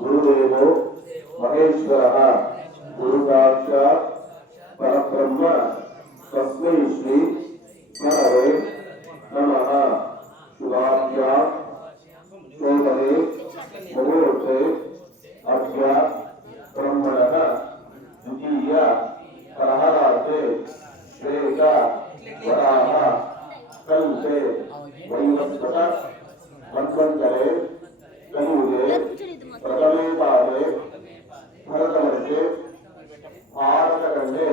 गुरुदेवो महेश्वरः गुरुसाक्षात् परब्रह्म तस्मै श्री गुरवे नमः। शुभाभ्यां शोभने मुहूर्ते अद्य ब्रह्मणः द्वितीय प्रहराते श्वेत वराह कल्पे वैवस्वत मन्वन्तरे कलियुगे प्रथमे पादे भरतवर्षे भारतखण्डे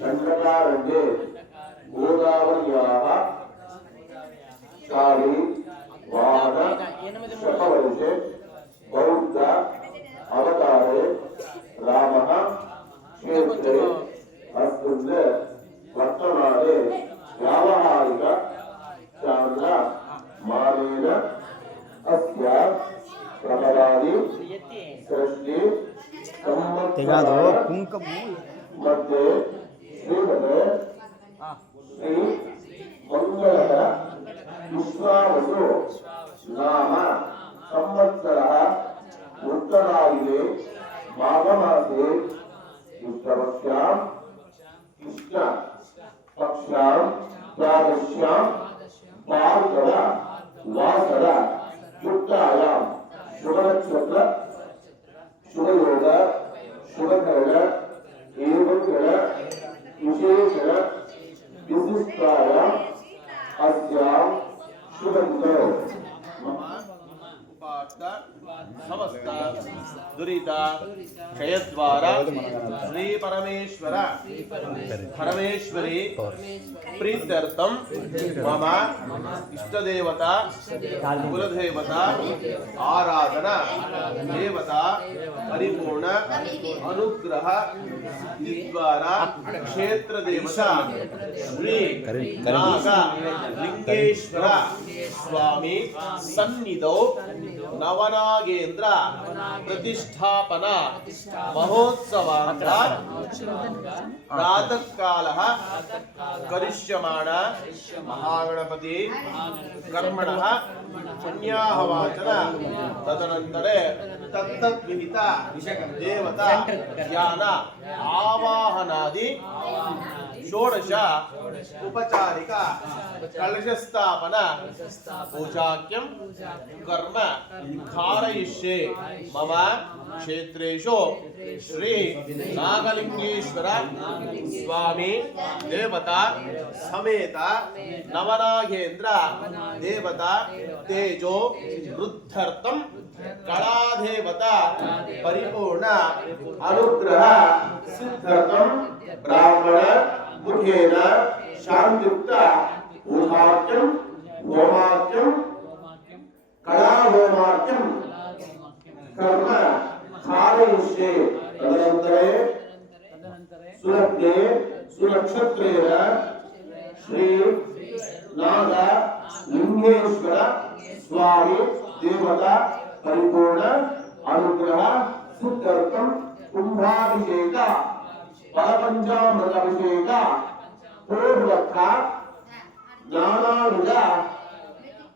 दण्डकारण्ये गोदावर्याः काली वाहन शतवर्षे बौद्ध अवतारे रामः क्षेत्रे अस्मिन् वर्तमाने व्यावहारिक चान्द्र मानेन अस्य प्रभवादि सृष्टि मध्ये श्रीमते श्री मंगलकर विश्वावसु नाम संवत्सरः उत्तरायणे माघमासे कृष्णपक्षां कृष्ण पक्षां द्वादश्यां भार्गव वासर युक्तायां शुभनक्षत्र शुभयोग शुभकरण एवं विशेषण विशिष्टायां अस्यां शुभंतो समस्त दुरीता क्षयद्वारा श्री परमेश्वर परमेश्वरी प्रीत्यर्थम मम इष्टदेवता कुलदेवता आराधना देवता परिपूर्ण अनुग्रह द्वारा क्षेत्र देवता श्री नाग लिंगेश्वर स्वामी सन्निधौ नवनागेन्द्र प्रतिष्ठापना महोत्सवांत प्रातः कालः करिष्यमाण महागणपति कर्मणः पुण्याहवाचन तदनन्तरे तत्तद्विहित देवता ज्ञान आवाहनादि षोडश उपचारिक कलशस्थापन पूजाख्यं कर्म कारयिष्ये मम क्षेत्रेषु श्री नागलिंगेश्वर स्वामी देवता समेत नवनागेन्द्र देवता तेजो वृद्धर्थम कलादेवता परिपूर्ण अनुग्रह सिद्धर्थम ब्राह्मण मुखेन शांतियुक्त होमाख्यम होमाख्यम कला होमाख्यम कर्म कारयिष्ये तदनन्तरे सुलग्ने सुनक्षत्रेण श्री नाग लिंगेश्वर स्वामी देवता परिपूर्ण अनुग्रह सिद्धर्थम कुंभाभिषेक फलपंचामृताभिषेक पूर्वक नानाविध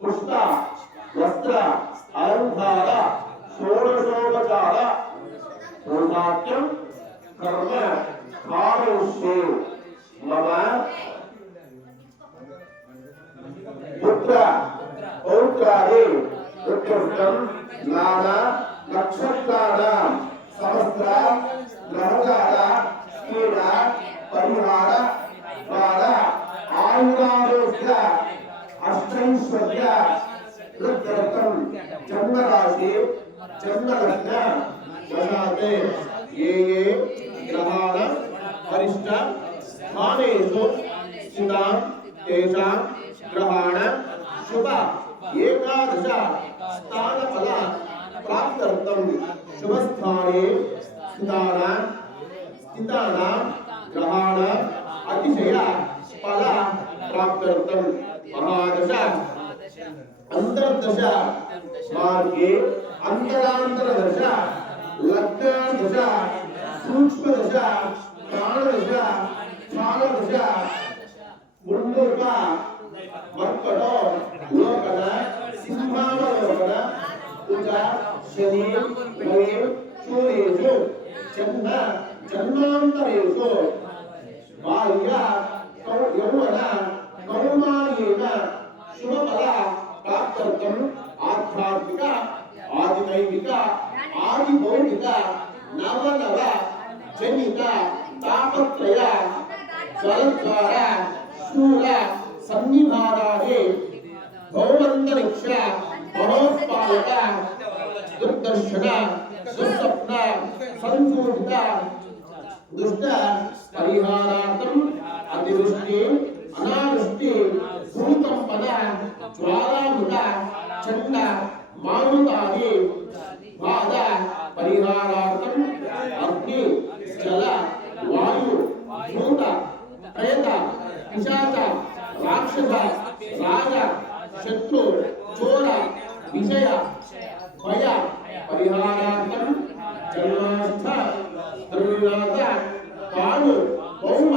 पुष्प वस्त्र अलंकार षोडशोपचार पूजाख्यं कर्म कारयिष्ये मम पुत्र पौत्रादि उत्कृष्टं नाना नक्षत्राणां सहस्र ग्रहकाल क्रीडा परिहार द्वारा आयुरारोग्य अष्टैश्वर्य वृद्ध्यर्थं जन्मराशि जन्मलग्न दशाते ये ग्रहाण वरिष्ठ स्थानेषु स्थितां तेषां ग्रहाण शुभ एकादश स्थानफल प्राप्त्यर्थं शुभस्थाने स्थितानां ग्रहाणाम् अतिशय फल प्राप्त्यर्थं महादश अंतर्दश मार्गे अंतरांतरदश लग्नदश सूक्ष्मदश प्राणदश स्थानदश मुंडूप मर्कटो लोकन सिंहावलोकन कुज शनि मये सूर्येषु जन्मांतरेषु बाल्य यौवन कौमार्येण शुभफल प्राप्त्यर्थं आध्यात्मिक आदिदैविक आदिभौतिक नवनव जनित तापत्रय जलद्वार शूल सन्निभाराहे भौमन्तरिक्ष महोत्पादक दुर्दर्शन दुःस्वप्न संशोधित दुष्ट परिहारार्थम् अतिवृष्टि अनावृष्टि भूकंपन ज्वालामुख चंड मारुतादि बाध परिहारार्थम् अग्नि जल वायु भूत प्रेत पिशाच राक्षस राज शत्रु चोर विषय भय परिहारार्थम् जन्मास्थ द्रव्यनाथ भानु भौम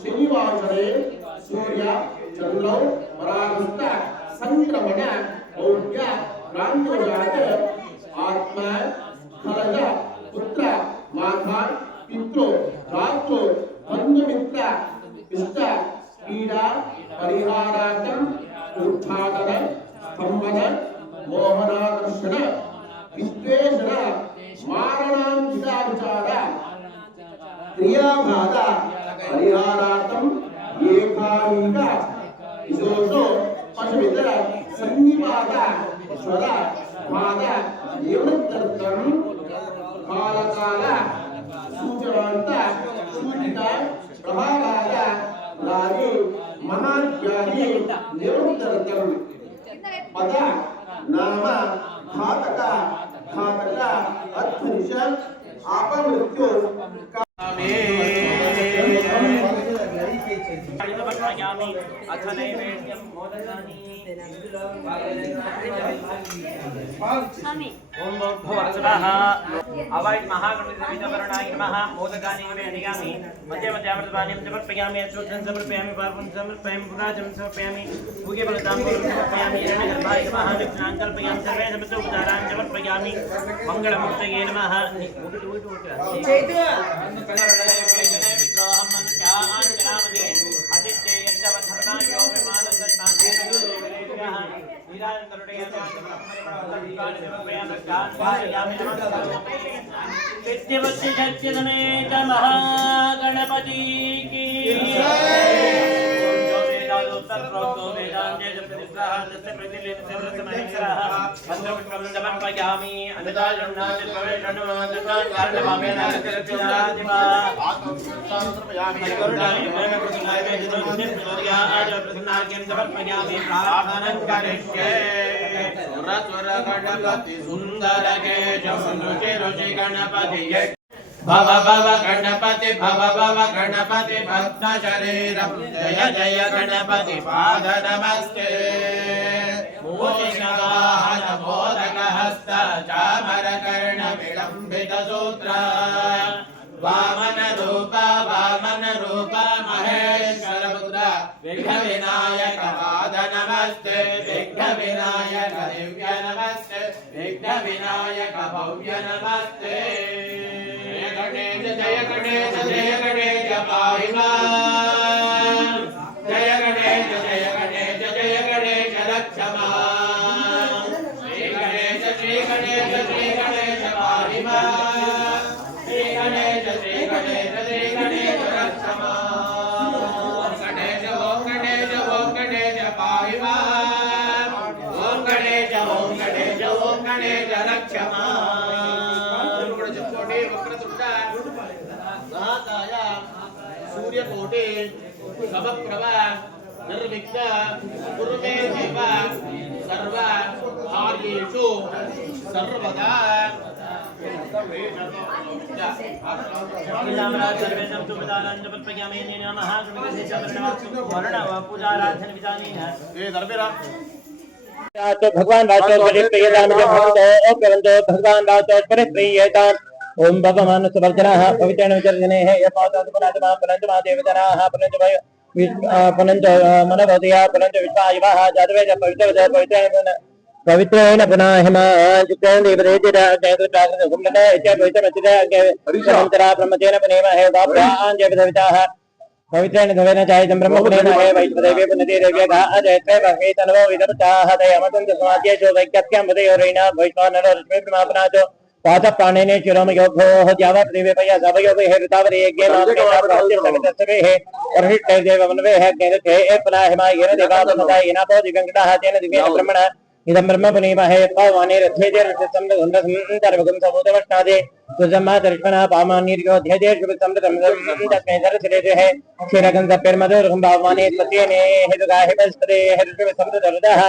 शनिवासरे सूर्य चंद्रौ परागस्त संक्रमण भौम्य प्रांतोजात आत्मा खलज पुत्र माता पितृ राष्ट्र बंधुमित्र इष्ट पीड़ा परिहारार्थम् उद्घाटन स्तंभन मोहनाकर्षण विद्वेषण मारणांकिता विचार क्रियाबाध परिहारार्थम् एकांक विशोषो पशुमितर सन्निपात स्वर बाध निवृत्त्यर्थं कालकाल सूचनांत सूचित प्रभावाद लागी महाज्ञानी निवृत्त्यर्थं पद नाम घातक अध्वनिश अपमृत्यु अथ नैवेद्यं मोदकानि ओम भुवस्वः अवैत् महागणपतिवर्णाय नमः मोदकानि निवेदयामि मध्ये मध्ये अमृतपानीं समर्पयामि अच्युतं समर्पयामि पार्वं समर्पयामि पुराजं समर्पयामि भूगेफलताम्बूलं समर्पयामि हिरण्यगर्भाय नमः दक्षिणां कल्पयामि सर्वे समस्तोपचारान् समर्पयामि मङ्गलमूर्तये नमः विद्रोहं मन्त्याञ्जनामदे आदित्ये यज्ञवधरणायो विमानदत्तान्तेभ्यः नित्यवत्ति शक्ति समेत महागणपति की सर्वोक्तो वेदान्ते प्रतिष्ठाः तस्य प्रतिलित सर्वसमहिंसः मंत्रपुष्पं समर्पयामि अन्नदायन्नाति प्रवेशनमादतान् कारणभावेन रक्षितादिवा समर्पयामि करुणाय प्रसन्नाय वेदितोऽस्मिन् आज प्रसन्नार्घ्यं समर्पयामि प्रार्थनां करिष्ये सुर गणपति सुन्दर केशव रुचि रुचि गणपति भव भव गणपति भक्त शरीरं जय जय गणपति पाद नमस्ते मोदिनवाहन मोदकहस्त चामर कर्ण विलंबित सूत्र वामन रूप महेश्वर पुत्र विघ्न विनायक पाद नमस्ते विघ्न विनायक दिव्य नमस्ते विघ्न विनायक भव्य नमस्ते जय गणेश पाहि मां जय गणेश रक्ष मां श्री गणेश पाहि मां श्री गणेश रक्ष मां ओम गणेश पाहि मां ओम गणेश रक्ष मां सूर्यकोटि समप्रभ निर्विघ्न कुरु मे देव सर्व कार्येषु सर्वदा भगवान भगवान ओम भगवान सुवर्चनाः पवित्रेण विचर्जने पुनंच मनवदया पुनंच विश्वायुवाः जातवेद पवित्रेण पवित्रेण पुनः हिमाचित्तेन देवदेवता ब्रह्मचेन पुनेमहे वाप्याञ्जविधविताः पवित्रेण धवेन चायितं ब्रह्मपुनेन हे वैष्णदेवे पुनते देव्यगा अजयत्रे वहे तन्वो विदपचाः दयमतं समाद्येषु वैक्यत्यां वदयोरेण वैश्वानरो रश्मि ब्रह्मपुनाचो पाद प्राणेने चिरोमयोभोः जावत्रिवेपया सवयोभे ऋतावरे यज्ञे मामके हे वर्षिष्ठे देवमन्वे हे ज्ञेदते ए पुनः हिमायेन देवावनदा येनापो दिव्यङ्कटाः तेन दिव्येन ब्रह्मणः इदं ब्रह्म पुनीमहे पावाने रथेजे रथसंदर्भगं समुदवष्टादे सुजम्मा दर्शना पामानीर्योध्यजे शुभसंदर्भं तस्मै दर्शनेते है क्षीरगं सप्पेर्मधुरं पावाने सत्येने हेतुगाहे बस्तरे हेतुशुभसंदर्भः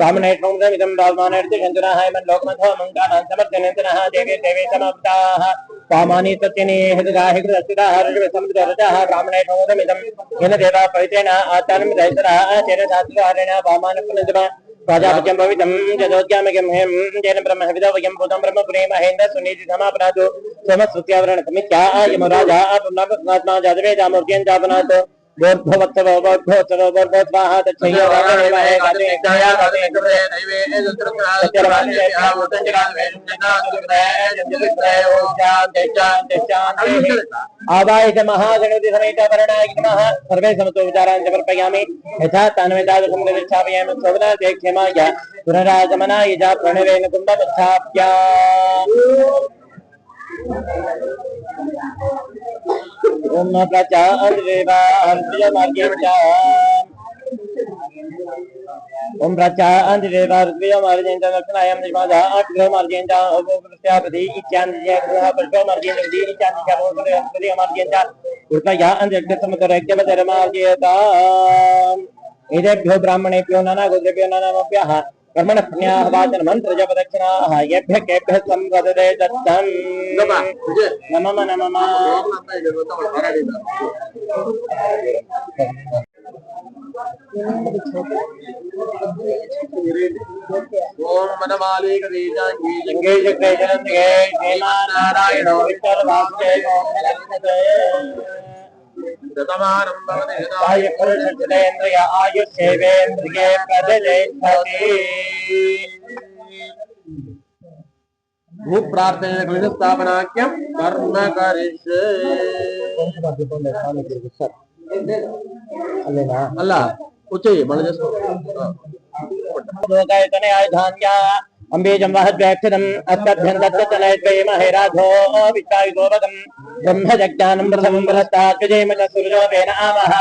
पामने इदं पावाने रथचन्द्रः मन लोकमथो मंगानां समर्थनेतनः देवे देवे समाप्ताः पामानि सत्येने हेतुगाहे कृतस्थिताः शुभसंदर्भः पामने इदं येन देवा पवित्रेण आत्मानं दहितरः चेरसात्वारेण पामान पुनर्जमा राजापत्यं भवितं जदोद्यामकं हेम जैन ब्रह्म विदवयं भूतं ब्रह्म पुनेम हेन्द्र सुनीति समापनातो समस्तुत्यावरण समित्या यमराजा अपनात्मा जातवे जामूर्तिं जापनातो गोर्भवत्सव गोर्भोत्सव गोर्भोत्सवाः तच्छयो राजदेव हे गाते दया गाते दैवे सत्यवान्ये आमुतंजरावे जन्मदे आवाहित महागणपति समेत वरणाय नमः सर्वे समतो विचारान् समर्पयामि यथा तान्वेदादकं निष्ठापयामि शोभना देक्षेमाय पुनरागमनाय च प्रणवेन कुम्भमस्थाप्य ओम ओम प्राचार्यदेवार्गेयमार्जेन्द्र दक्षिणायां निष्मादा अग्रमार्जेन्द्र ओमप्रत्यापति इत्यादिग्रह परशोमार्जेन्द्र इत्यादिग्रह कृपया अंधक्षसमुदरैक्यवतरमार्जयता एतेभ्यो ब्राह्मणेभ्यो नानागोत्रेभ्यो नानामभ्यः कर्मणः पुण्याः वाचन मंत्र जप दक्षिणाः येभ्यः केभ्यः संवदते दत्तं नमः नमः ओम मनमाली गणेशांगी जंगे जगदीशनंदे नारायणो विष्णुर्वासुदेवो दतमानं भवति आय पुरुषेन्द्रिय आयुष्येवेन्द्रिये प्रदजयति भूप्रार्थनेन कलिस्थापनाख्यं कर्म करिष्ये अल्ला उच्चये मళ్ళీ చేసుకో लोकायतने आयुधान्या अंबीजं वहद्व्याक्षितम् अस्तभ्यन्तत्तनयद्वये महेराधो विश्वायुगोपदम् ब्रह्मजज्ञानं प्रथमं बलस्तात्विजयम च सूर्योपेन आवः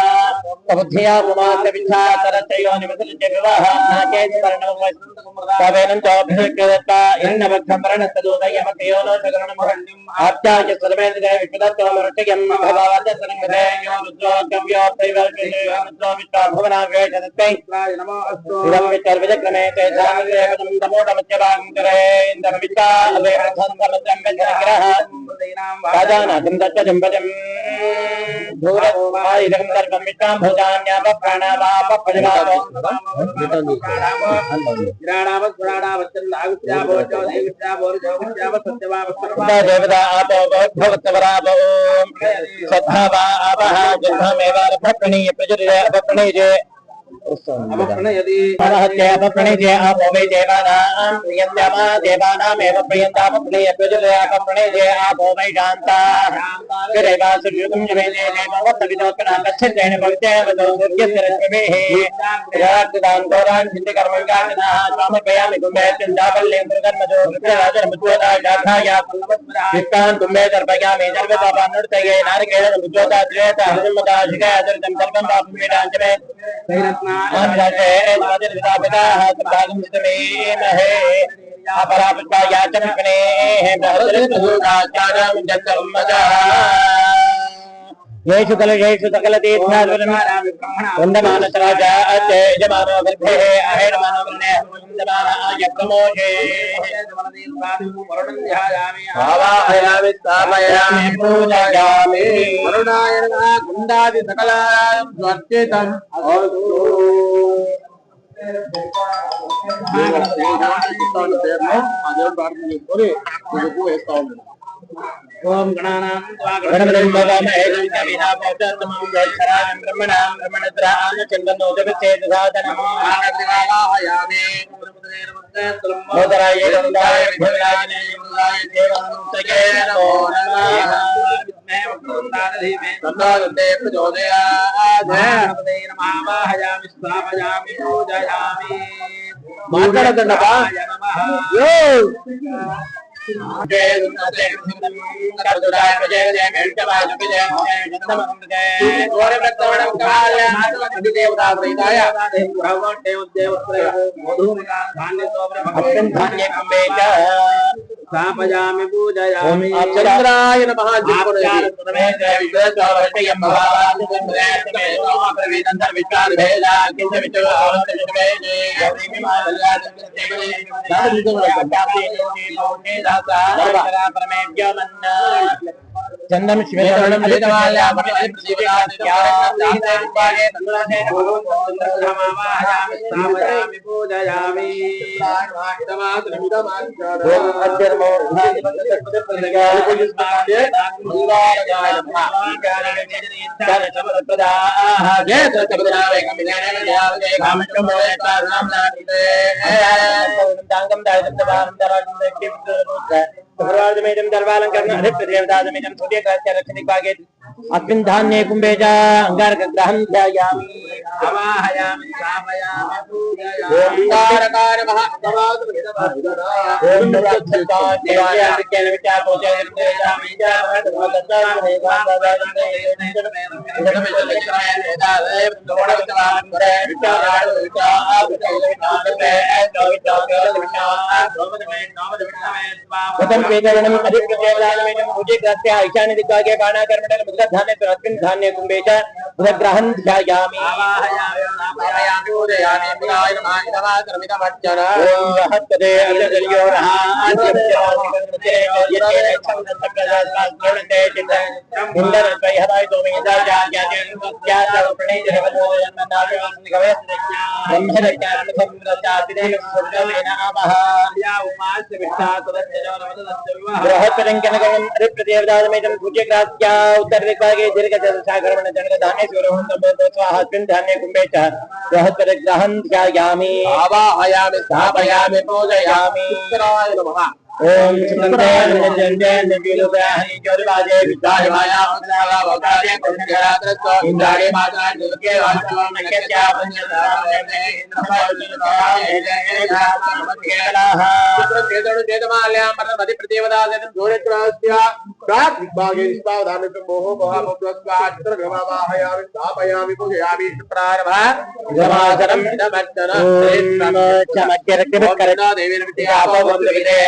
प्रबुद्ध्या पुमास्य विच्छातरचयो निवसृज्य विवाह नाके स्मरणं चोभिषक्यदत्ता इन्नवक्षं वर्णस्तदूतयमकयो नो शरणमहण्डिम् आप्याय सर्वेन्द्रिय विश्वदत्तमरुट्यं भवावद्यसरङ्गते यो रुद्रोगव्योत्तैवल्कियो रुद्रो विश्वाभुवनावेशदत्तै इदं विचर्विचक्रमे तेषां तमोटमत्यभागं करेन्द्रं वित्ता अवेरथं समत्रं वज्रग्रह राजानाथं दत्तजम्बजं धूरमायुधं सर्वं वित्तां भुजान्याप प्राणावाप पजवापो देवता आपो भवत्वरापो सद्भावा आपः जन्ममेव भक्तनीय प्रजुरिय अपप्रणीजे प्रणीजे आपो वै देवानां प्रियन्तामा देवानामेव प्रियन्तामप्रणीय प्रजुरयापप्रणीजे आपो वै शान्ताः गिरेवासुजुगं जमेदे देववत्तविदोत्कनां गच्छन्तेन पवित्रेण वदो सूर्यस्य रश्मिभिः याक्तान् घोरान् सिद्धिकर्मङ्गाजनाः स्वामर्पयामि कुम्भे चिन्तापल्लीं दुर्गन्मजो वृक्षराजनमुज्ज्वलाय शाखाया वित्तान् कुम्भे तर्पयामि सर्वपापान्नृतये नारिकेलमुज्ज्वता त्रियता हरिमता शिखायादृतं सर्वं पापपीडाञ्चमे येषु कलशेषु सकलतीर्थाद्वन्दमानसराजात् यजमानो गर्भेः अहेरमानो वृणे वन्दमानाय प्रमोषे आवाहयामि स्थापयामि पूजयामि वरुणाय नमः गुण्डादि सकलानां स्वर्चितम् अवतु ओम गणानां गणपतिं भवामहेशं कविनापोषतमं जयशराजं ब्रह्मणां ब्रह्मणत्रां चन्दनोदकचेतसादनम् आवाहयामि मोदराय गंगाय भोजराजने युगाय देवमुक्तये नमो नमः तन्नादे प्रचोदयात् आवाहयामि स्थापयामि पूजयामि माताडंडबा यो स्थापयामि पूजयामि चंद्राय नमः चंदन श्वेतवर्णं स्थापयामि पूजयामि दर्वालंकरण सूर्य अस्मिन् धान्ये कुम्भे च अंगारकग्रहं ध्यायामि आवाहयामि स्थापयामि पूजयामि ओंकारकार नमः ओम देवालयकेन विचारोचयामि ईशान्य दिग्भागे बाणाकर्मणेन मुद्राधान्ये अस्मिन् धान्ये कुम्भे च बुधग्रहं ध्यायामि आवाहयामि पूजयामि विनाय नमः इदमात्रमिदमर्चन ओम रहस्पते अजलियो रहा उत्तर दिग्भागे दीर्घचतुर्साकर्मण जनकधान्ये सूर्यवंशं धान्ये कुम्भे च बृहस्पतिग्रहं ध्यायामि आवाहयामि स्थापयामि पूजयामि उत्तराय नमः ओम चंद्रजंजनविलुब्राहि ज्योतिबाजे विद्यायमाया उद्रावकारे कुंजरात्रस्व इंद्राणे माता दुर्गे वासवमनक्या पंचदाने इंद्रपावतिकाः चेतनु चेतमाल्यां मधि प्रतिवदादेन जोरेत्रास्या प्राग विभागे स्पावधानकं मोहो महामुद्रस्वात्र गवाहयामि स्थापयामि पूजयामि प्रारभा गमासरं नमस्तन चमक्यरक्तिकरणा देवीर विद्यापवन्दविदे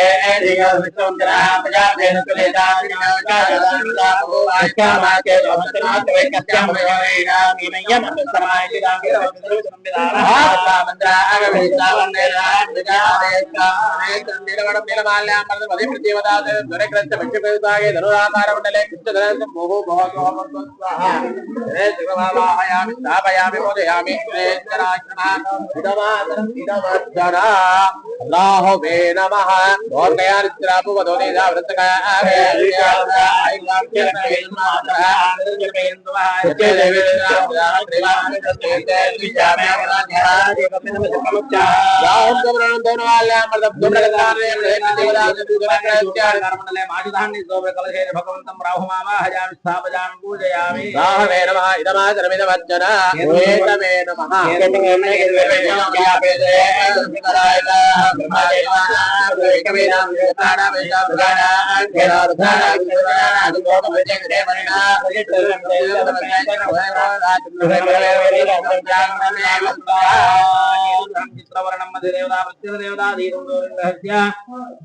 राहवे नमः और गया निद्रापु वदोने जा व्रतका आगे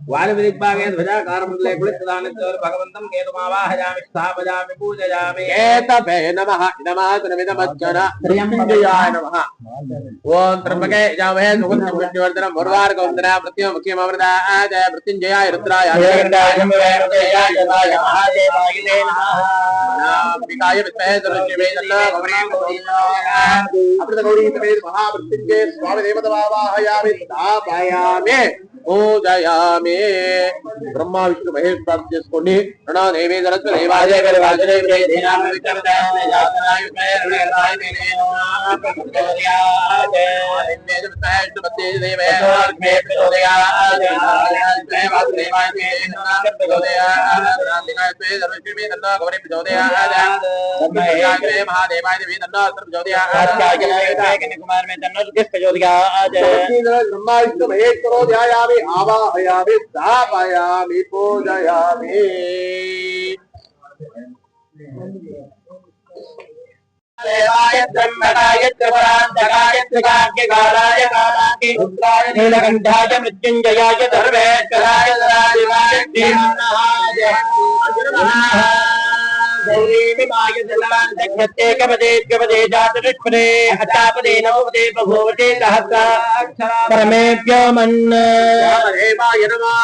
वायुविभागे ध्वजाकारमंडले कुलितदानचर भगवंत तं केतुमावाहयामि स्थापयामि पूजयामि केतवे नमः इदमातनमिदमच्चन त्र्यम्बकाय नमः ओम त्र्यम्बके यजामहे सुगन्धिं पुष्टिवर्धनं उर्वारुकवन्दना मृत्युमुख्यममृताय मृत्युञ्जयाय रुद्राय अग्निगण्डाय शम्भुवे देवाय महादेवाय नमः नाम्बिकाय विद्महे सरस्वती तन्नो गौरी प्रचोदयात् अमृतगौरी समेत महामृत्युञ्जय स्वामी देवतावाहयामि स्थापयामि पूजयामि ब्रह्मा विष्णु महेश प्राप्त చేసుకోండి ప్రణా నైవేద్యరత్న దేవాయ గర్వాజనే ప్రేదినామ విచరదాయ యాతనాయ ప్రేరణాయ ब्रह्मा विष्णु महेश करोदयामि आवाहयामि स्थापयामि पूजयामि देवाय त्र्यम्बकाय त्रिपुरान्तकाय त्रिकाग्निकालाय कालाग्नि रुद्राय नीलकण्ठाय मृत्युञ्जयाय सर्वेश्वराय सदाशिवाय धीमहि गौरीमाय जलान्तकृत्येकपदे जातरुष्पदे अष्टापदे नवपदे बभूवते सहस्राक्षरा परमेभ्यो मन्न् देवाय नमः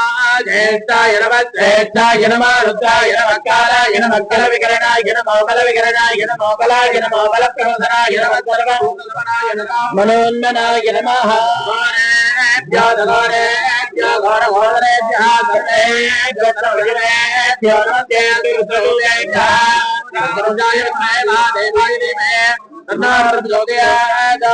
ज्येष्ठाय नमः श्रेष्ठाय नमः रुद्राय नमः कालाय नमः कलविकरणाय नमः बलविकरणाय नमः बलाय नमः बलप्रबोधनाय नमः सर्वभूतगमनाय नमः मनोन्मनाय नमः घोरेभ्यो घोरेभ्यः सर्वेभ्यो सर्वजनेभ्यो नमस्ते देवाय देवाय देवे तन्नाथ प्रचोदयात्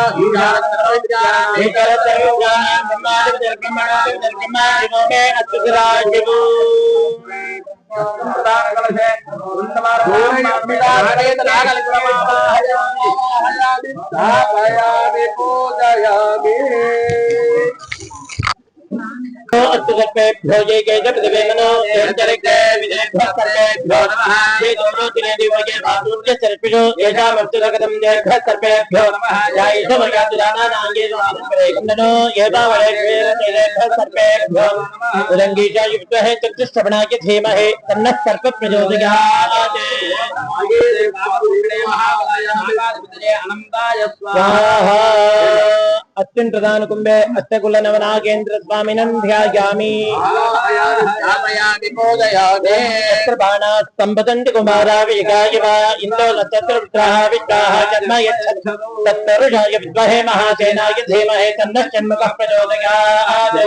सर्पेभ्यो जय जय जपदेवे मनो चरित्रे विदेभ्यः सर्पेभ्यो नमः ये दोनों दिने दिवये मातुर्य सर्पिणो येषामर्तुरगतं देभ्यः सर्पेभ्यो नमः जय समयातुरानानाङ्गे सर्पेभ्यो ये बावळेभ्यः सर्पेभ्यो नमः उदङ्गीषा युक्तः चक्षुश्रवणाय धीमहि तन्नः सर्प प्रचोदयात् स्वाहा अस्मिन् प्रधान कुंभे अष्टकुल नवनागेन्द्र स्वामिनं ध्यायामि बाणा स्तंभदंड कुमारा विगाय वा इंदो नक्षत्रपुत्राः विद्वाः जन्म यच्छत् तत्तरुषाय विद्महे महासेनाय धीमहि तन्नः षण्मुखः प्रचोदयात्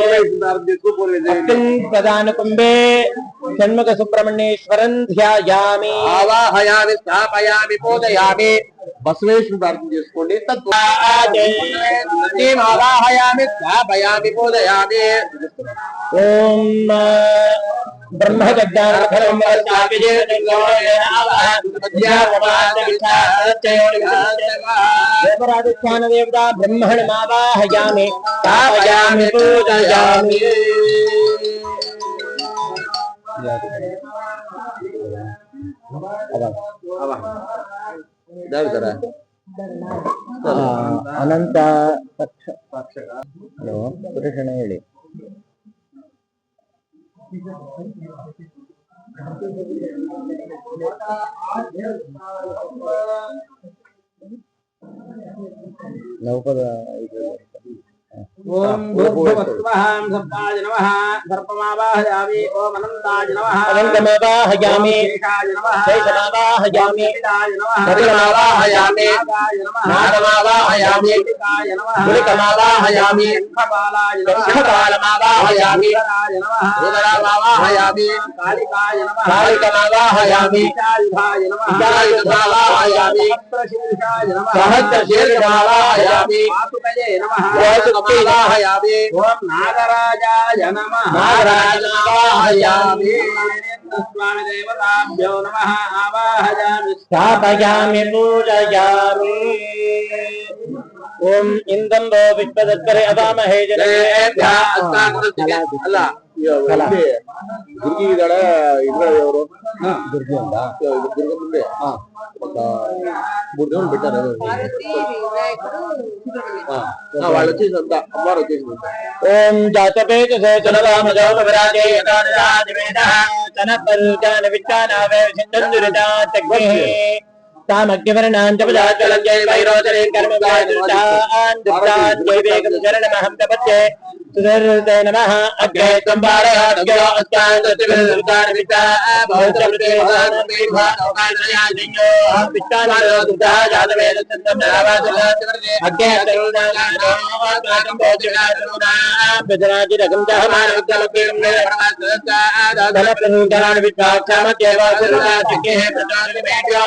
अस्मिन् प्रधान कुंभे षण्मुख सुब्रह्मण्येश्वरं ध्यायामि आवाहयामि स्थापयामि पूजयामि बसवेश्वर प्रार्थना చేసుకోండి तद्वारादेव आवाहयामि स्थापयामि पूजयामि ओम ब्रह्मज्ञानखरं वर्तापिजे देवराजस्थान देवता ब्रह्मणमावाहयामि स्थापयामि पूजयामि अनंत हलो पुरुषण ಹೇಳಿ नवपद ओम भूर्भुवस्वहं सर्पाय नमः सर्पमावाहयामि ओम अनंताय नमः अनंतमावाहयामि शेषाय नमः शेषमावाहयामि पिताय नमः नमः नादमावाहयामि गुलिकमावाहयामि खबालाय नमः खबालमावाहयामि उदरमावाहयामि कालिकाय नमः कालिकमावाहयामि चायुधाय नमः चायुधावाहयामि सहस्रशीर्षाय नमः सहस्रशीर्षमावाहयामि वासुकये नमः वासुकमावाहयामि ओम नागराजाय नमः नागराजमावाहयामि स्वामी देवताभ्यो नमः आवाहयामि स्थापयामि पूजयामि ఓం ఇందం రో విశ్వదత్తరే అవామహే జనేభ్యః ಅಲ್ಲ ದುರ್ಗಿ ಇದ್ದಾಳೆ ಇದ್ರಲ್ಲಿ ಅವರು ದುರ್ಗಿ ಅಂತ ದುರ್ಗ ಮುಂದೆ ఒక 3 రోజులు పెట్టారు వాళ్ళు వచ్చేసి అంతా అమ్మవారు వచ్చేసింది ఓం జాతపేత సేచనరామజోపరాజే యతానరాజవేదః తనపల్కాన విచ్చానావే సింధురుజాతగ్నిః तामग्निवर्णान् जपजाचलञ्जय वैरोचरे कर्मवायुष्टान् दुष्टान् जैवेकं शरणमहं प्रपद्ये सुधर्ते नमः अग्रे त्वं पारयाद्यो अस्तान् दत्तविरुद्धान् वित्ता बहुचप्रतिभानोकाश्रयाजिन्यो वित्तानादुद्धाः जातवेदसन्तं नरावासुराजवर्गे अग्रे तरुणागानो आकाशं भोजनादरुणाः भजनाजिरकं जहमानविद्यमग्निं धनप्रभुधान् वित्ताक्षामत्येव सुरुणाचिके प्रचारमेभ्यो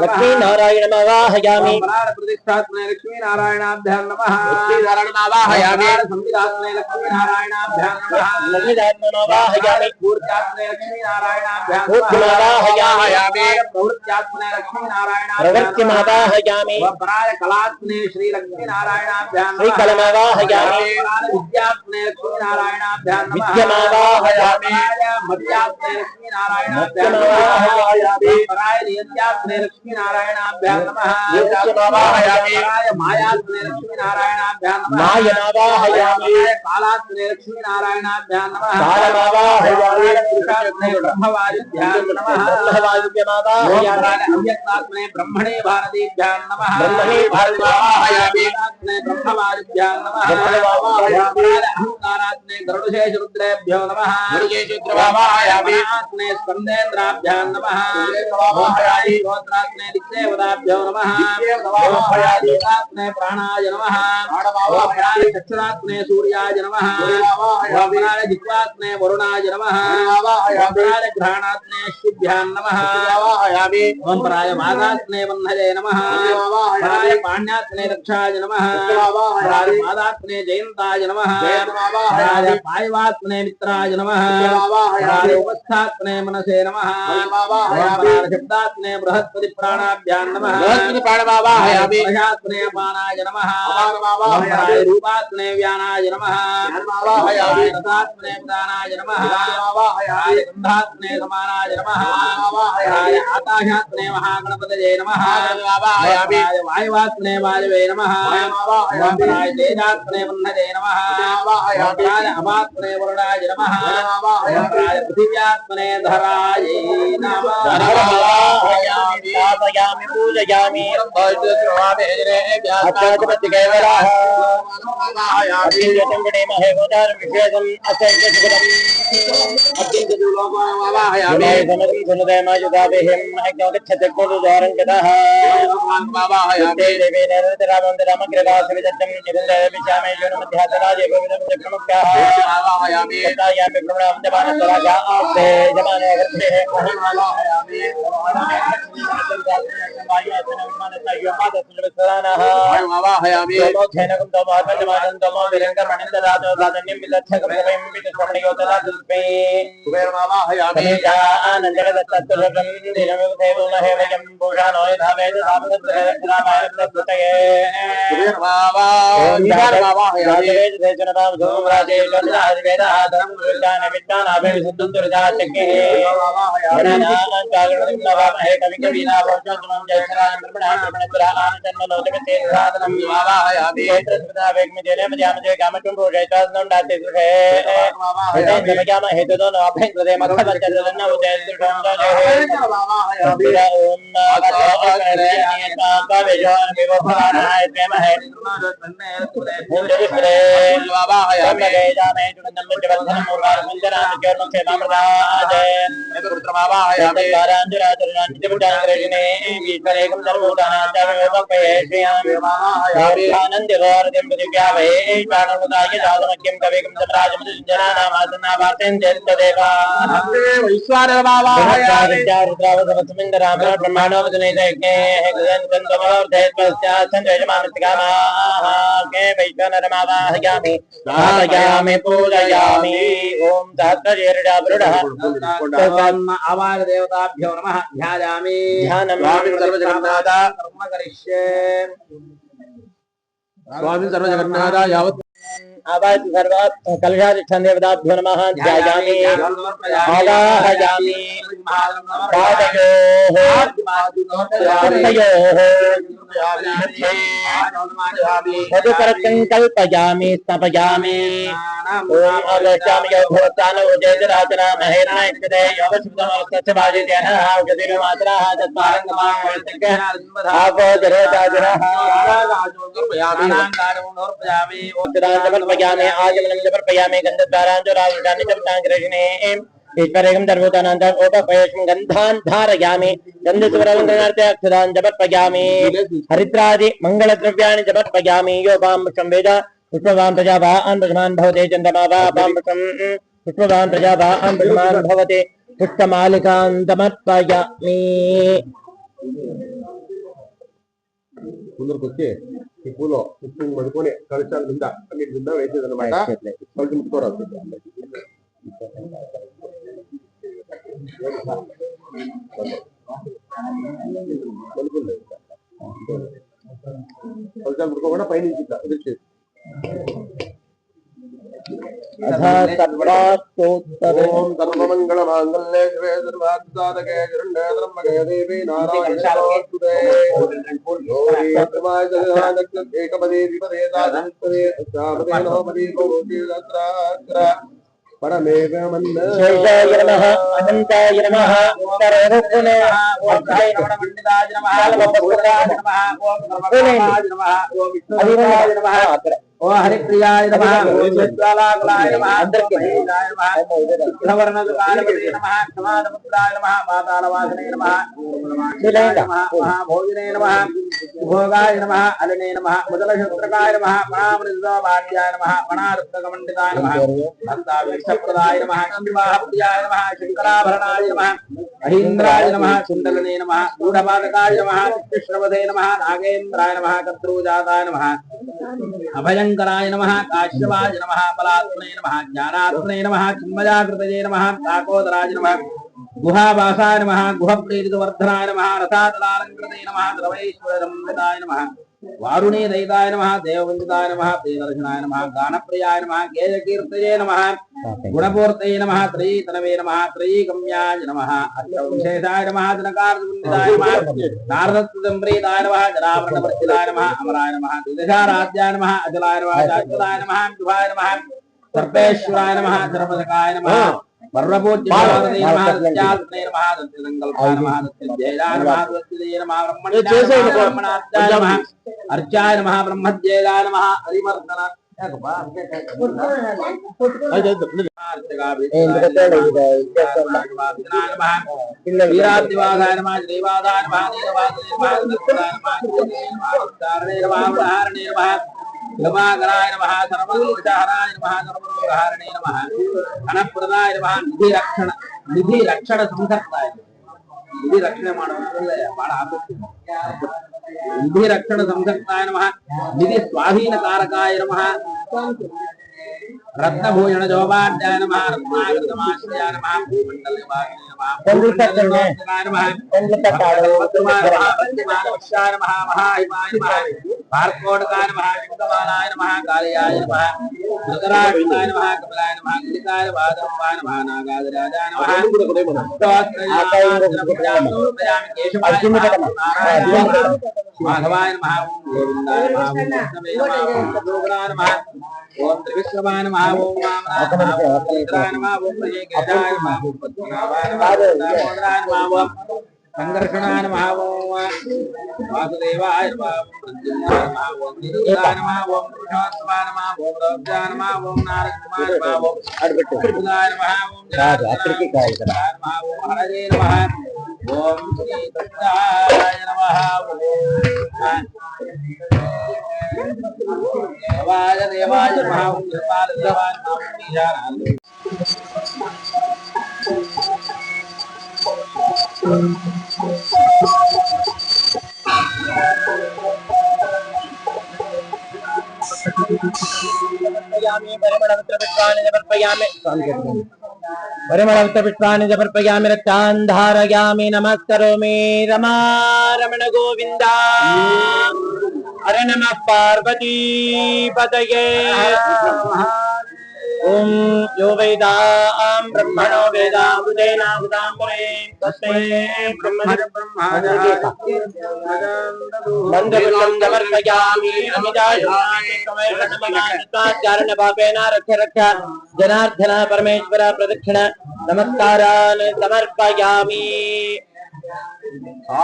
लक्ष्मीनारायणमावाहयामि प्रतिष्ठात्मने लक्ष्मीनारायणाभ्यां नमः लक्ष्मीनारायणमावाहयामि संविधात्मने लक्ष्मीनारायणाभ्यां नमः लक्ष्मीनारायणमावाहयामि पूर्त्यात्मने लक्ष्मीनारायणाभ्यां पूर्तिमावाहयामि प्रवृत्त्यात्मने लक्ष्मीनारायणाभ्यां प्रवृत्तिमावाहयामि पराय कलात्मने श्री लक्ष्मीनारायणाभ्यां श्रीकलमावाहयामि विद्यात्मने लक्ष्मीनारायणाभ्यां विद्यमावाहयामि मध्यात्मने लक्ष्मीनारायणाभ्यां पराय नियत्यात्मने लक्ष्मीनारायणाभ्यां नमः नियत्यावाहयामि पराय मायात्मने लक्ष्मीनारायणाभ्यां नमः मायमावाहयामि कालात्मने लक्ष्मीनारायणाभ्यां नमः कालमावाहयामि ब्रह्मवायुभ्यां नमः ब्रह्मवायुभ्यमावाहयामि अव्यक्तात्मने ब्रह्मणे भारतीभ्यां नमः ब्रह्मणे भारतीभ्यां ब्रह्मवायुभ्यां नमः अहंकारात्मने गरुडशेषरुद्रेभ्यो नमः गरुडशेषरुद्रवाहयामि स्कन्देन्द्राभ्यां नमः गोत्रात्मने दिक्देवताभ्यो नमः दिक्देवतात्मने प्राणाय नमः चक्षुरात्मने सूर्याय नमः जिह्वात्मने वरुणाय नमः घ्राणात्मने शिभ्यां नमः ओम पराय मादात्मने वह्नये नमः पराय पाण्यात्मने रक्षाय नमः पराय मादात्मने जयन्ताय नमः पराय पायवात्मने मित्राय नमः पराय उपस्थात्मने मनसे नमः पराय शब्दात्मने बृहस्पति प्राणाभ्यां नमः प्रजात्मने अपानाय नमः पराय रूपात्मने व्यानाय नमः पराय रसात्मने प्रदानाय नमः पराय गन्धात्मने समानाय नमः पराय आकाशात्मने महागणपतये नमः पराय वायुवात्मने वायवे नमः पराय तेजात्मने वह्नये नमः पराय अपात्मने वरुणाय नमः पराय पृथिव्यात्मने धराय नमः स्थापयामि पूजयामि केवलाः अभिजटंगणे महे गोदार विशेषम असंख्यसुखदम अत्यंतदुर्लभमावाहयामि समग्रं सुनदयमायुधावेहिं महज्ञोगच्छते कोदुदारङ्गतः देवेन रतरामन्तरामग्रगासविदत्तं निरुन्दय विचामे योनमध्यातराजे गोविदं प्रमुख्याः सत्तायामि प्रणाम जमानतराजा आस्ते जमाने गर्भे महिमावाहयामि वायुमावाहयामि लोचनकं तमात्मजमानं तमो विरङ्गमणिन्दराजो दादन्यं विदच्छकं सवयं विदश्रमणयोतराजुस्मे कुबेरमावाहयामि आनन्दरदत्तत्वरं दिनमुदेवमहे वयं पूषानो यथा वेद सामदत्तरामाय प्रस्तुतये कुबेरमावाहयामि वेदसेचनतां धूमराजे चन्द्रादिवेदः धर्मं विज्ञान विज्ञानाभिविशुद्धं दुर्जाचक्ये गणनाञ्चागणं नवामहे कविकवीनाभोजनं जयश्रां ब्रह्मणां आनन्दन्मनोजमते साधनं वावाहयामि क्षेत्रस्मृता वेगमिजेने मजामजे कामकं पूजयित्वास्नं दाते सुखे जमयाम हेतुदो नाभेन्द्रदे मखवचरदन्न उदयसुषं जहे ओम देवताभ्यो नमः ध्यायामि स्वामी सर्वजगन्नाथ कर्म करिष्ये स्वामी सर्वजगन्नाथ यावत् आवाज सर्व कलशाधिष्ठान देवताभ्यो नमः ध्यायामि आवाहयामि मधुकरकं कल्पयामि स्थापयामि ओम अगस्त्यामि योगोत्तान उजयराजना महेरना इत्यदे योगशुद्धमस्तस्य बाजितेन औषधिमात्राः तत्पारङ्गमावस्तक्य आपो जरेताजनः आगाजोगर्पयामि समर्पयामि आजमनं समर्पयामि गन्धद्वाराञ्जराजुटानि चर्चाङ्कृष्णे ईश्वरेकं सर्वोतानान्तम् उपपयस्मं गन्धान् धारयामि गन्धसुवरवन्दनार्थे अक्षतान् समर्पयामि हरिद्रादि मङ्गलद्रव्याणि समर्पयामि यो वां वेद पुष्पवान् प्रजावान् पुष्पमान् भवते चन्द्रमा वा वां पुष्पवान् प्रजावान् पुष्पमान् भवते पुष्पमालिकां समर्पयामि ముందుకొచ్చి ఈ పూలో పుష్పం పడుకొని కలశాల మీద అన్నిటి మీద వేసేదన్నమాట కలిసి ముట్టుకోరాదు కలశాలు ముట్టుకోకుండా పైనుంచి ఎదుర్చేసి ఓం సర్వమంగళమాంగళ్యే శివే సర్వార్థసాధకే శరణ్యే త్రయంబకే దేవి నారాయణే నమోస్తుతే ఏకపదే ద్విపదే సాధనపదే అష్టాపదే నవపదే భూతి సహస్రాక్షర పరమేకమన్న శేషాయ నమః అనంతాయ నమః సర్వగుణే పండితాయ నమః ఓం నమః ఓం విష్ణురాయ నమః ఓ హరిప్రియాయ నమః ఓం జ్వాలాకులాయ నమః అందర్కీయాయ నమః ధవర్ణదుకాలపదే నమః క్షమాదముద్రాయ నమః పాతాళవాసనే నమః మహాభోజనే నమః భోగాయ నమః అలనే నమః ముదలశస్త్రకాయ నమః మణామృతవాద్యాయ నమః మణారుక్తకమండితాయ నమః దంతావిక్షప్రదాయ నమః శివాహప్రియాయ నమః శంకరాభరణాయ నమః అహీంద్రాయ నమః కుండలనే నమః గూఢపాదకాయ నమః కృష్ణవదే నమః నాగేంద్రాయ నమః కర్తృజాతాయ నమః అభయంకరాయ నమః కాశ్యవాయ నమః బలాత్మనే నమః జ్ఞానాత్మనే నమః చిన్మయాకృతయే నమః తాకోదరాయ నమః గుహావాసాయ నమః గుహప్రీతివర్ధనాయ నమః రసాదలాలంకృతే నమః ద్రవైశ్వరసంహితాయ నమః వారుణీ దయితాయ నమః దేవవందితాయ నమః ప్రియదర్శనాయ నమః గానప్రియాయ నమః గేయకీర్తయే నమః గుణపూర్తయే నమః త్రయీతనవే నమః త్రయీగమ్యాయ నమః అష్టవిశేషాయ నమః దినకార్యవందితాయ నమః నారదత్తంప్రీతాయ నమః జరావరణవర్జితాయ నమః అమరాయ నమః ద్విదశారాధ్యాయ నమః అజలాయ నమః శాశ్వతాయ నమః శుభాయ నమః సర్వేశ్వరాయ నమః ధర్మదకాయ నమః వర్ణపూజ్యాయ నమః సత్యాత్మనే నమః సత్యసంకల్పాయ నమః సత్యజయాయ నమః సత్యజయ నమః బ్రహ్మణ్యాయ నమః అర్చాయ నమః బ్రహ్మజ్యేయాయ నమః హరిమర్దన వీరాదివాదాయ నమః శ్రీవాదాయ నమః నమః నమః సర్వదోషహరాయ నమః సర్వరోగహరణే నమః ధనప్రదాయ నమః నిధి రక్షణ సంకర్తాయ నిధి రక్షణ ಮಾಡುವುದಿಲ್ಲ ಬಹಳ ಆಸಕ್ತಿ నిధి రక్షణ సంకర్తాయ నమః నిధి స్వాధీనకారకాయ నమః రత్నభూషణ జోపాధ్యాయ నమః రత్నాగతమాశ్రయాయ నమః భూమండలవాసినే నమః భూమండలవాసినాయ నమః భక్తిమానవశ్యాయ నమః మహాహిమాయ నమః భార్కోటకాయ నమః శంకమాలాయ నమః కాళయాయ నమః ధృతరాష్ట్రాయ నమః కపిలాయ నమః గిరికాయ వాదరూపాయ నమః నాగాదిరాజాయ నమః మాధవాయ నమః గోవిందాయ నమః విష్ణవే నమః ఓం త్రివిక్రమాయ నమః ఓం వామనాయ నమః ఓం ఇంద్రాయ నమః ఓం ప్రియకేశాయ నమః ఓం పద్మనాభాయ నమః ఓం దామోదరాయ నమః ఓం संघर्षणाय नमः ओम वासुदेवाय नमः प्रद्युम्नाय नमः ओम निरुद्धाय नमः ओम पुरुषोत्तमाय नमः ओम रौद्राय नमः ओम नारसिंहाय नमः ओम अद्भुताय नमः ओम जनार्दनाय नमः ओम हरये नमः ओम श्री कृष्णाय नमः देवाय देवाय नमः ओम जपालदेवाय नमः ओम ईशानाय परिमళपुष्पाणि समर्पयामि रक्तान् धारयामि नमस्करोमि रमा रमण गोविन्द हरे नमः पार्वती पतये ओम यो वेदां ब्रह्मणो वेदामुदेनाहुताम्बरे तस्मै मन्दपुष्पं समर्पयामि अमिताचारणपापेन रक्ष रक्ष जनार्दन परमेश्वर प्रदक्षिण नमस्कारान् समर्पयामि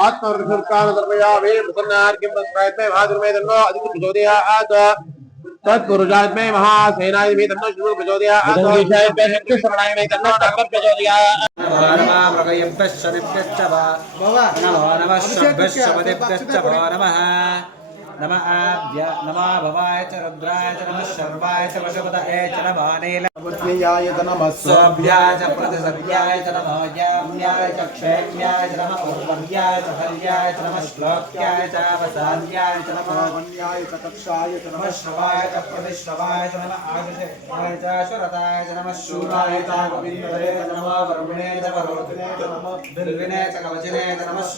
आत्मविसर्गान् समर्पयामि प्रसन्नार्घ्यं तस्मै भाद्रमे तन्नो अदिति प्रचोदयात् तत्पुरुषात्मे महासेनाय मे तन्नो शुभ प्रचोदयात् विदुषाय पे शक्ति श्रवणाय मे तन्नो तप प्रचोदयात् नमः प्रगयभ्यश्च निभ्यश्च नमो नमः शब्दश्च पदेभ्यश्च नमः नमः नमः भवाय च रुद्राय च नमः शर्वाय च वशपतये च नमः नीलमध्याय च नमः सोभ्याय च प्रतिसभ्याय च नमः याम्याय च क्षेम्याय च नमः उर्वर्याय च हर्याय च नमः श्लोक्याय च वसान्याय च नमः वन्याय च कक्षाय च नमः श्रवाय च प्रतिश्रवाय च नमः आदिशेय च शुरताय च नमः शूराय च गोविन्दये च नमः वरुणे च वरोधिने च नमः बिल्विने च कवचिने च नमः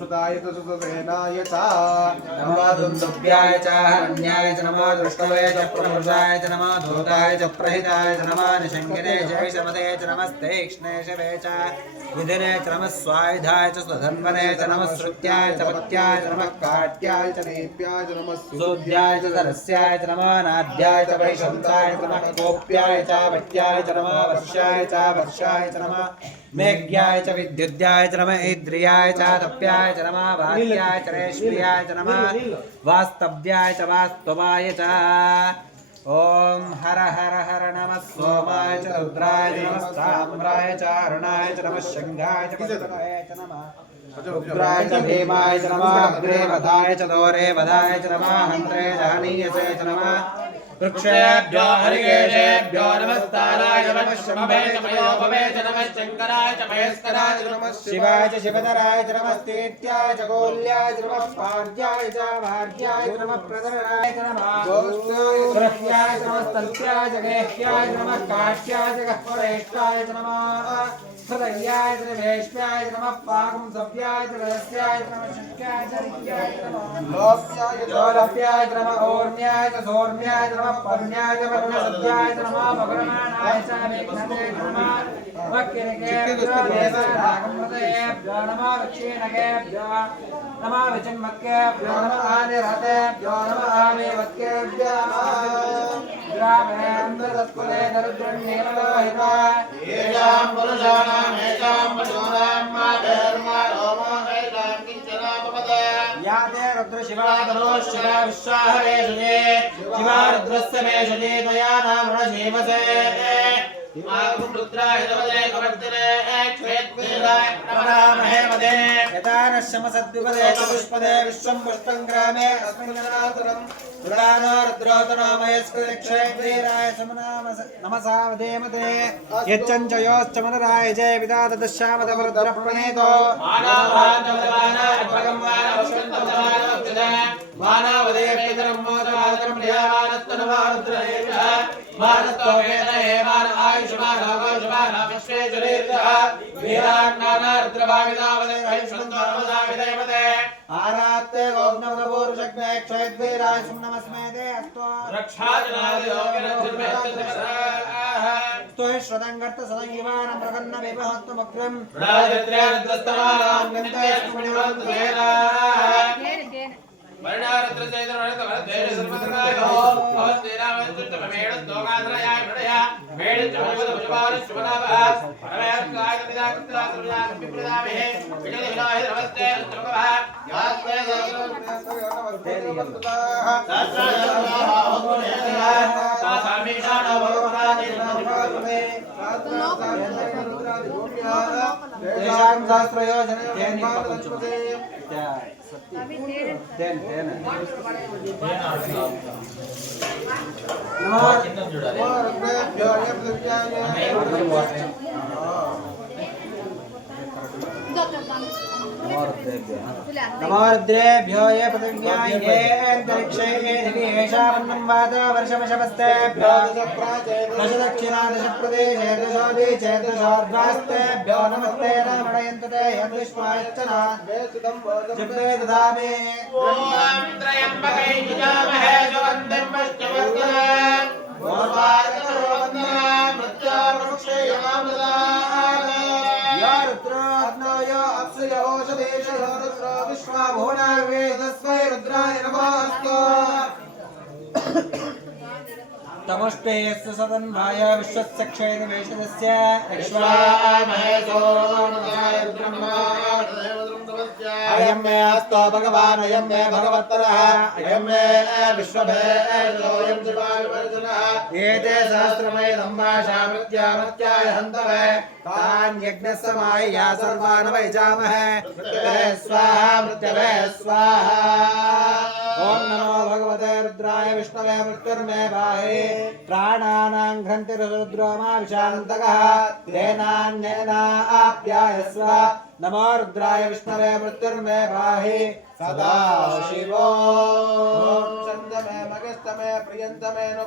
सुताय च सुतसेनाय च नमः दुन्दुभ्याय च हरण्याय च नमः दृष्टवे च प्रभुषाय च नमः धूताय च प्रहिताय च नमः निषङ्गिने च विषमते च नमस्तेक्ष्णे शवे च विधिने च नमः स्वायुधाय च स्वधन्वने च नमः श्रुत्याय च पत्याय च नमः काट्याय च नेप्याय च नमः सूद्याय च सरस्याय च नमः नाद्याय च वैशन्ताय च नमः कोप्याय च वट्याय च नमः वर्षाय च नमः मेघ्याय च विद्युद्याय च नमः इन्द्रियाय च तप्याय च नमः वात्याय च रेश्म्याय च नमः वास्तव्याय च वास्तवाय च ओम हर हर हर नमः सोमाय च रुद्राय च नमः ताम्राय च अरुणाय च नमः शंघाय च पद्माय च नमः रुद्राय च भीमाय च नमः अग्रे वधाय च दोरे वधाय च नमः हन्त्रे च हनीयसे च नमः वृक्षेभ्यो हरिकेशेभ्यो नमस्ताराय नमः शम्भवे च मयोभवे च नमः शङ्कराय च महेश्वराय च नमः शिवाय च शिवधराय च नमः स्तेत्याय च गोल्याय च नमः पार्याय च भार्याय च नमः प्रदरणाय च नमः गोष्ठाय च नमः तल्प्याय च गेह्याय च नमः काट्याय च गह्वरेष्ठाय च नमः हृदयाय च वेश्याय च नमः पाकं सव्याय च रस्याय च नमः शक्याय च रिक्याय च नमः लोप्याय च नमः ओर्म्याय च सोर्म्याय च नमः पर्ण्याय च पर्णसद्याय च नमः भगरमाणाय च मेघनते च नमः वक्किनकेभ्यो देवनागमृतयेभ्यो नमः वक्षीणकेभ्यो नमः विचिन्मत्केभ्यो नमः आनिरतेभ्यो नमः आमेवत्केभ्यो ग्रामेन्द्रतत्कुले दरिद्रन्नीललोहिता येषां पुरुषाणां येषां पशूनां माधर्मा रोमो एषां किञ्चनापपदे या ते रुद्रशिवादनो शिवा विश्वाहरे सुजे शिवा रुद्रस्य मे सुजे त्वया नाम ऋषीमसे इमागुं रुद्राय नमदे कवर्तिने क्षेत्रेराय नमः मदे यथा नश्यमसद्विपदे चतुष्पदे विश्वं पुष्पं ग्रामे अस्मिन् जनातरं पुराणो रुद्रोतनोमयस्कृक्षेत्रेराय नमसा वदेमते यच्चञ्चयोश्च मनराय जय विदातदश्यामतवरुद्रप्रणेतो मानवदेवपितरं मोदमातरं प्रियामानस्तनवारुद्रनेभ्यः मानस्तो वेदहेमान आयुष्मान आयुष्मान विश्वेश्वरेभ्यः वीरान्नाना रुद्रभाविदावदे वैष्णवदाविदेवते आरात्ते गोग्नवदपूरुषज्ञे क्षयद्वीराय सुम्नमस्मेते अस्तो रक्षाजनादियोगिनर्जिर्मेत्तसः स्तोहि श्रदङ्गर्त सदङ्गिवानं प्रकन्न विभहत्वमग्रं राजत्रे रुद्रस्तमानां गन्ते सुमणिवन्तु वर्णारत्र चैतन्यवर्त वरदेश सर्वत्राय हो तेरा वस्तुत मेड दोगाद्रयाय भडया मेड चौवद नमोरुद्रेभ्यो ये पृथिव्यां ये अन्तरिक्षे ये दिवि येषामन्नं वातो वर्षमशमस्तेभ्यो दशदक्षिणा दशप्रदेशे दशोदीचे दशोर्ध्वास्तेभ्यो नमस्ते रामणयन्तु ते यद्विश्वायच्छना जपे ददामि ॐ त्र्यम्बकै यजामहे सुगन्धिं पुष्टिवर्धनम् ओर्वारुकरोवन्दनां मृत्युर्मुक्षयमामृतात् या रुद्रात्मय अप्सय ओषधेश रुद्रो विश्वाभुवनार्वे तस्मै रुद्राय नमोऽस्तु तमष्टे यस्य सदन्वाय विश्वस्य क्षयनिवेशदस्य विश्वामहे सोमनाय ब्रह्मा अयं मे अस्तो भगवान् अयं मे भगवत्तरः अयं मे विश्वभेदोऽयं शिवाविवर्जनः एते सहस्रमयं भाषामृत्यामृत्याय हन्तवे तान् यज्ञसमाय या सर्वान् वैजामहे मृत्यवे स्वाहा मृत्यवे स्वाहा ॐ नमो भगवते रुद्राय विष्णवे मृत्युर्मे पाहि प्राणानां घ्रन्तिरुद्रो मा विशान्तकः तेनान्येनाप्यायस्व नमो रुद्राय विष्णवे मृत्युर्मे पाहि सदा शिवो चन्दमे मगस्तमे प्रियन्तमे नु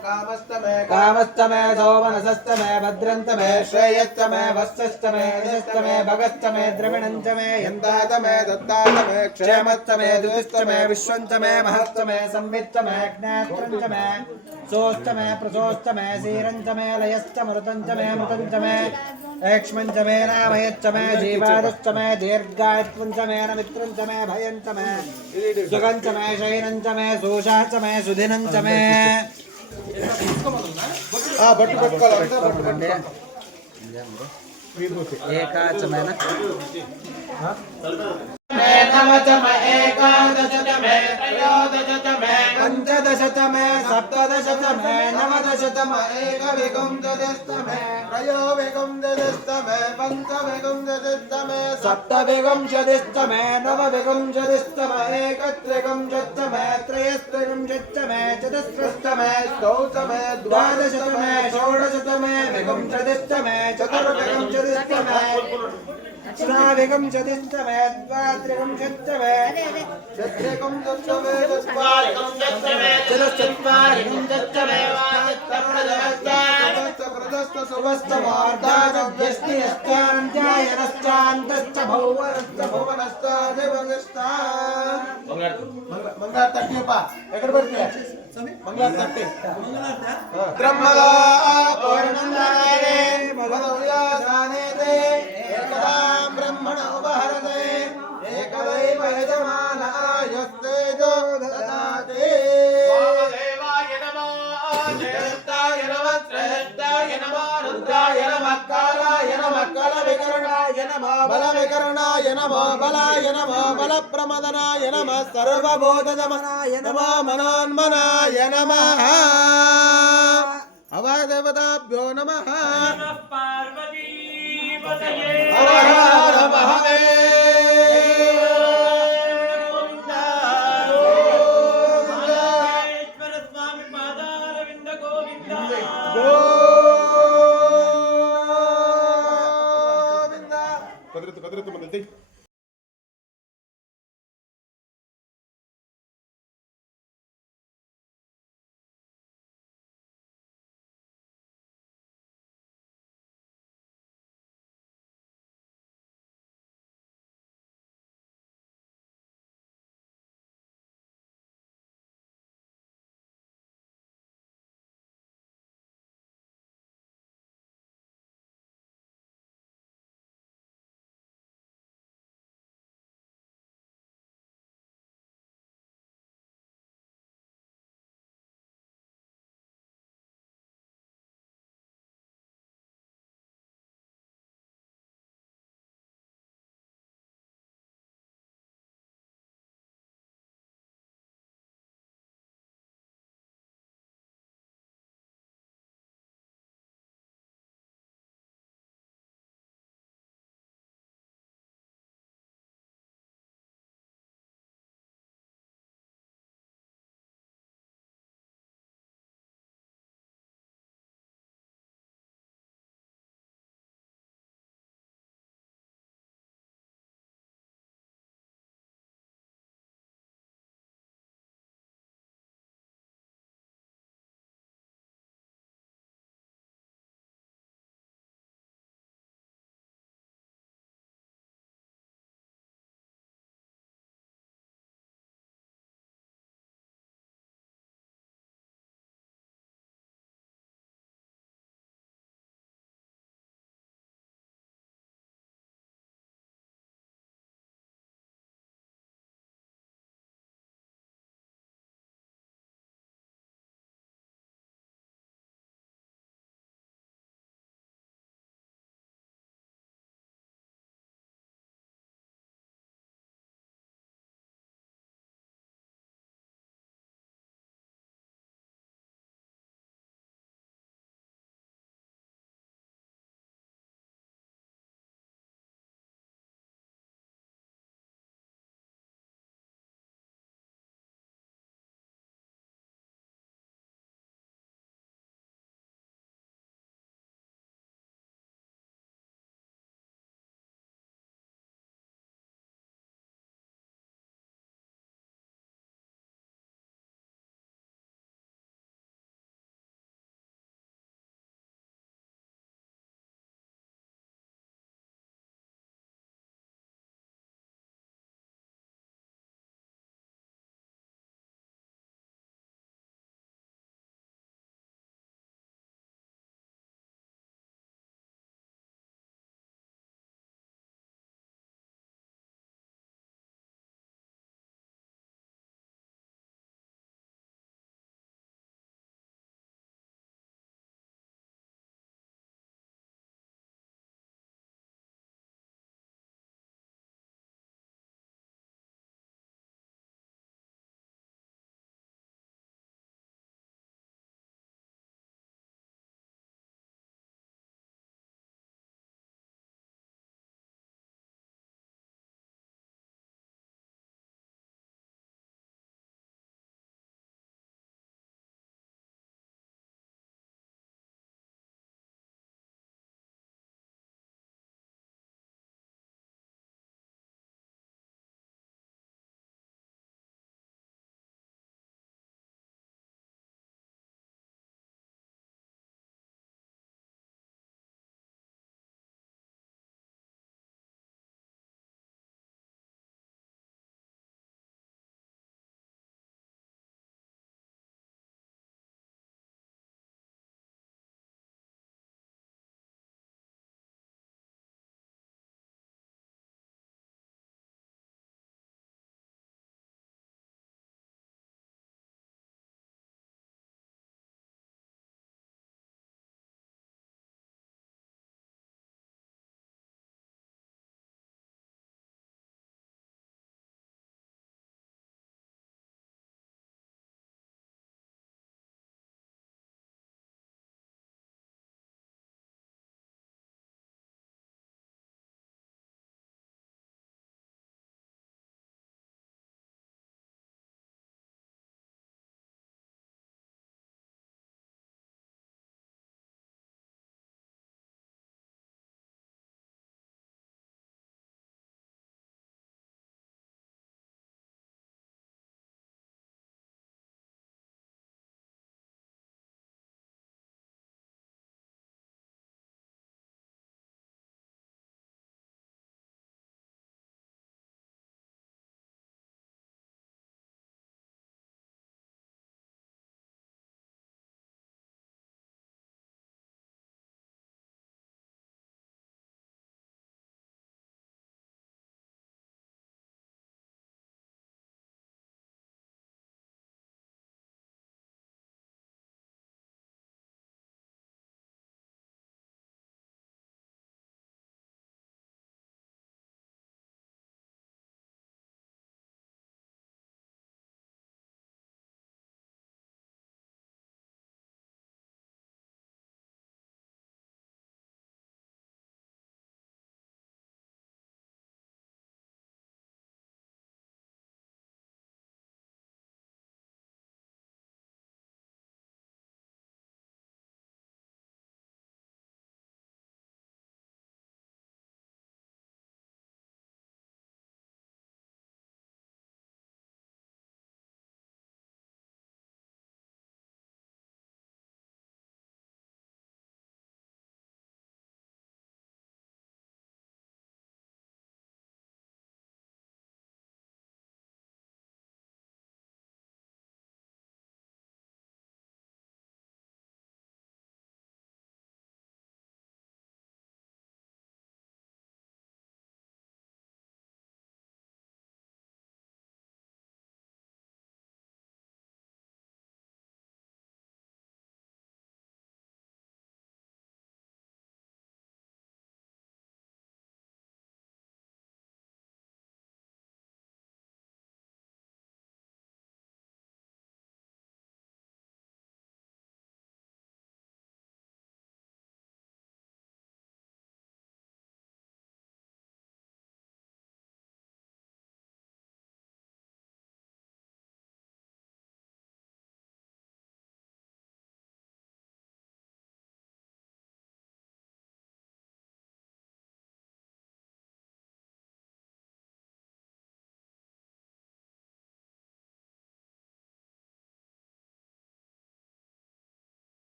कामस्तमे सौमनसस्तमे भद्रन्तमे श्रेयस्तमे वत्सस्तमे यशस्तमे भगस्तमे द्रविणन्तमे यन्तातमे दत्तातमे क्षेमस्तमे दुस्तमे विश्वन्तमे महस्तमे संवित्तमे ज्ञात्रन्तमे सोस्तमे प्रसोस्तमे सीरन्तमे लयस्तमृतन्तमे मृतन्तमे एक्ष्मन्तमे नामयच्चमे जीवादुस्तमे दीर्घायत्वन्तमे नमित्रन्तमे भयन्तमे सुगन्तमे शयनन्तमे सूषाचमे सुधिनन्तमे बट्टु पట్టుకోవాలి ఏకాచమైన नवचमे एकादशतमे त्रयोदशतमे पञ्चदशतमे सप्तदशतमे नवदशतमे एकविंशतितमे त्रयोविंशतितमे पञ्चविंशतितमे सप्तविंशतितमे नवविंशतितमे एकत्रिंशत्तमे त्रयस्त्रिंशत्तमे चतुस्रस्तमे षोडशतमे द्वादशतमे षोडशतमे विंशतितमे चतुर्विंशतितमे षड्विंशतितमे द्वात्रिंशत्तमे चतुर्विंशत्तमे चतुश्चत्वारिंशत्तमे सुवस्तमार्धायनश्चान्तश्च भौवनश्च भुवनश्च देवनश्च मंगళ తట్టిపా ఎక్కడ పడుతుంది మంగళ తట్టి బ్రహ్మలో పూర్ణందనే మధువ్యాసానేతే ఏకదా బ్రహ్మణ ఉపహరతే ఏకదైవ యజమానాయస్తే జో దదాతే వామదేవాయ నమో జయస్తాయ నమః శ్రేష్ఠాయ నమః రుద్రాయ నమః కాలాయ నమః కలవికరణాయ నమః బలవికరణాయ నమః బలాయ నమః బలప్రమదనాయ నమః సర్వబోధదమనాయ నమః మనోన్మనాయ నమః అవాదేవతాభ్యో నమః పార్వతీ పతయే హర హర మహాదేవ ఈశ్వర స్వామి పాదారవింద గోవింద గోవింద కదరత్తు మంది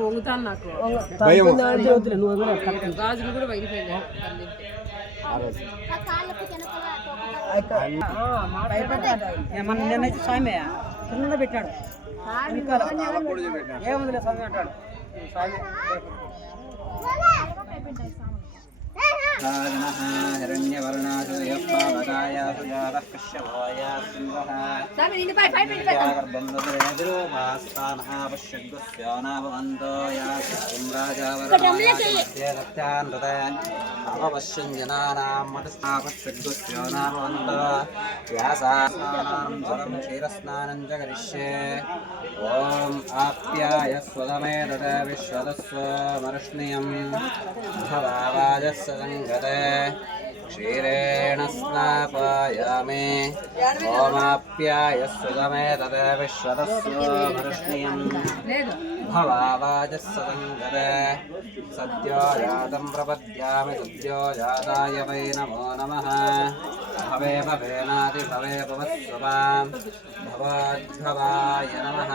వంగుతాను నాకు గాజులు కూడా పగిలిపోయింది నిన్నైతే స్వామి కింద పెట్టాడు ఏముందిలే స్వామి అంటాడు స్వామి క్షీరస్నానం చ కరిష్యే ఓం ఆప్యాయ స్వదమే దద విశ్వదస్వమరుష్ణియం భవావాజస్య సంగతే క్షీరేణ స్నాపయామి ఓమాప్యాయ స్వదమే దద విశ్వదస్వమరుష్ణియం భవావాజస్య సంగతే సద్యో జాతం ప్రపద్యామి సద్యో జాతాయ వై నమో నమః భవే భవేనాది భవే భవస్వపాం భవాద్భవాయ నమః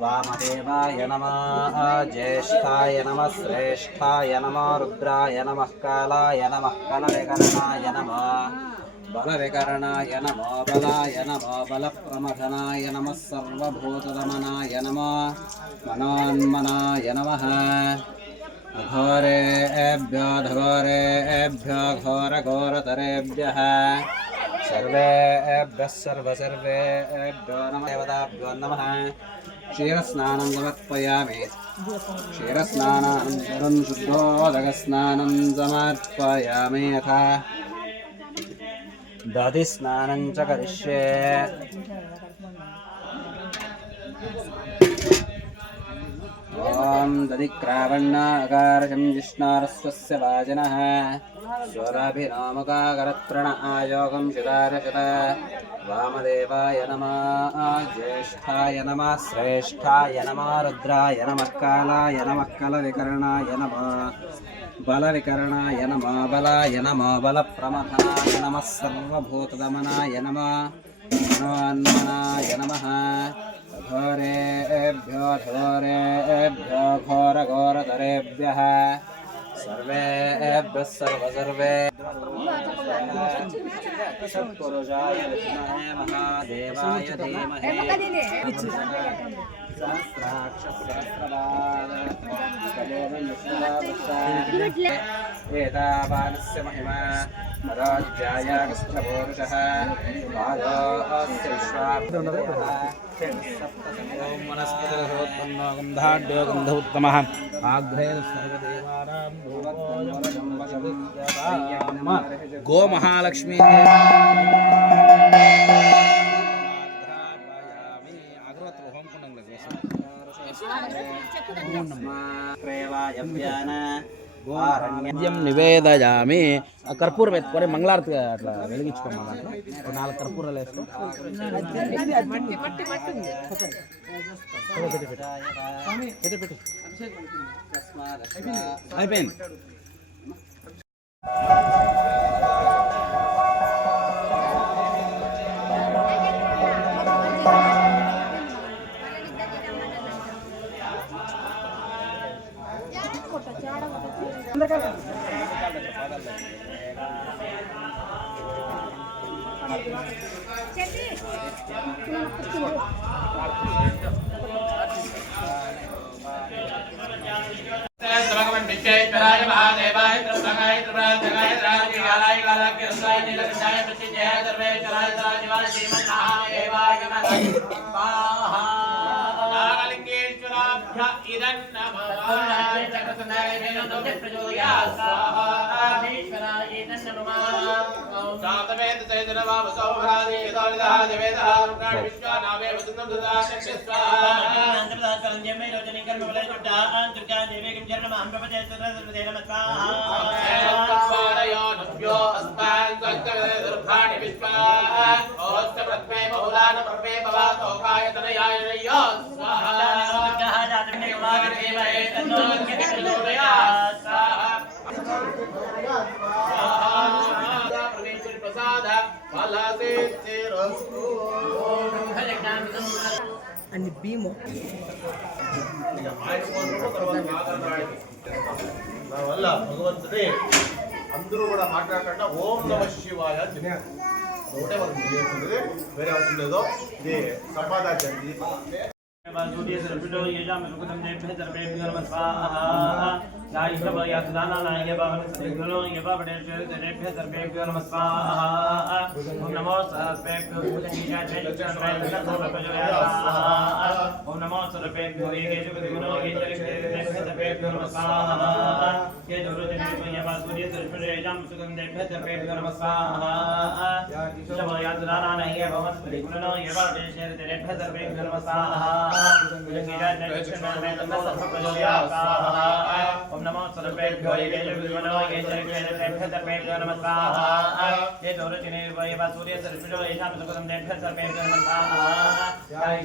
వామదేవాయ నమః జ్యేష్ఠాయ నమః శ్రేష్ఠాయ నమః రుద్రాయ నమః కాలాయ నమః కలవికరణాయ నమః బలవికరణాయ నమో బలాయ నమో బలప్రమథనాయ నమః సర్వభూతదమనాయ నమో మనోన్మనాయ నమః ఘోరేభ్యో ఘోరేభ్యో ఘోరఘోరతరేభ్యః సర్వేభ్యः సర్వసర్వేభ్యో నమః దేవతాభ్యో నమః క్షీరస్నానం సమర్పయామి క్షీరస్నానానంతరం శుద్ధోదకస్నానం సమర్పయామి యథా దధిస్నానం చ కరిష్యే ఓం దధిక్రావణాకారశం జిష్ణారస్వస్య వాజనః స్వరాభినామకాకరత్రణ ఆయోగం శతారశత వామదేవాయ నమః జ్యేష్ఠాయ నమః శ్రేష్ఠాయ నమః రుద్రాయ నమః కాలాయ నమః కలవికరణాయ నమః బలవికరణాయ నమః బలాయ నమః బలప్రమథనాయ నమః సర్వభూతదమనాయ నమః మనోన్మనాయ నమః ఘోరేభ్యో ఘోరేభ్యో ఘోరఘోరతరేభ్యः సర్వేభ్యः సర్వసర్వేభ్యः సత్పురుషాయ విద్మహే మహాదేవాయ ధీమహి ఏతావానస్య మహిమా రాజ్యాయ కృష్ణపౌరుషः వాయోస్య విశ్వామిత్రः ఓం వనస్పతిరసోత్పన్నో గంధాఢ్యో గంధోత్తమః ఆగ్రేణ సర్వదేవానాం గో మహాలక్ష్మీ నైవేద్యం నివేదయామి కర్పూరం ఎత్తుకొని మంగళారతి అట్లా వెలిగించుకోమా దాంట్లో 4 కర్పూరాలు వేసుకో అయిపోయింది Namaskar. यो अस्मान् स्वच्छगदे दुर्भाणि विश्वा ओश्च प्रथमे बहुलान प्रमे भवातो कायतनयाय यो स्वाहा जातमे कुमारदेवये तन्नो प्रचोदयात् स्वाहा परमेश्वरी प्रसाद फलासे चिरस्तु అన్ని భీము నా వల్ల భగవంతుడే అందరూ కూడా మాట్లాడకుండా ఓం నమ శివాయ అని చెప్పారు. ఒకటే మనకు చేస్తుంది, వేరే అవసరం లేదో. ఇది సంపాదాచార్య वासुदेव सर्वतो येजाम सुखदम देभ्य सर्वेभ्यो नमः स्वाहा गायिष्ठव यातदाना नायके बावन सद्गुणो येवा वडेश्वर देभ्य सर्वेभ्यो नमः स्वाहा ओम नमो सर्वेभ्यो भूतनीजाते चरणमेन सर्वपजयाः ओम नमो सर्वेभ्यो येकेषु गुणो येचरिते सर्वेभ्यो नमः स्वाहा ये दुर्जनेभ्यो ये वासुदेव सर्वतो येजाम सुखदम देभ्य सर्वेभ्यो नमः स्वाहा गायिष्ठव यातदाना नायके बावन सद्गुणो येवा वडेश्वर देभ्य सर्वेभ्यो नमः स्वाहा ओम नमो सर्वेभ्यो येकेभ्यो येचरिते नमः स्वाहा ये दोरचिने वै वासुदेव सर्वतो येषां सुखदं देभ्य सर्वेभ्यो नमः स्वाहा गायिष्ठव यातदाना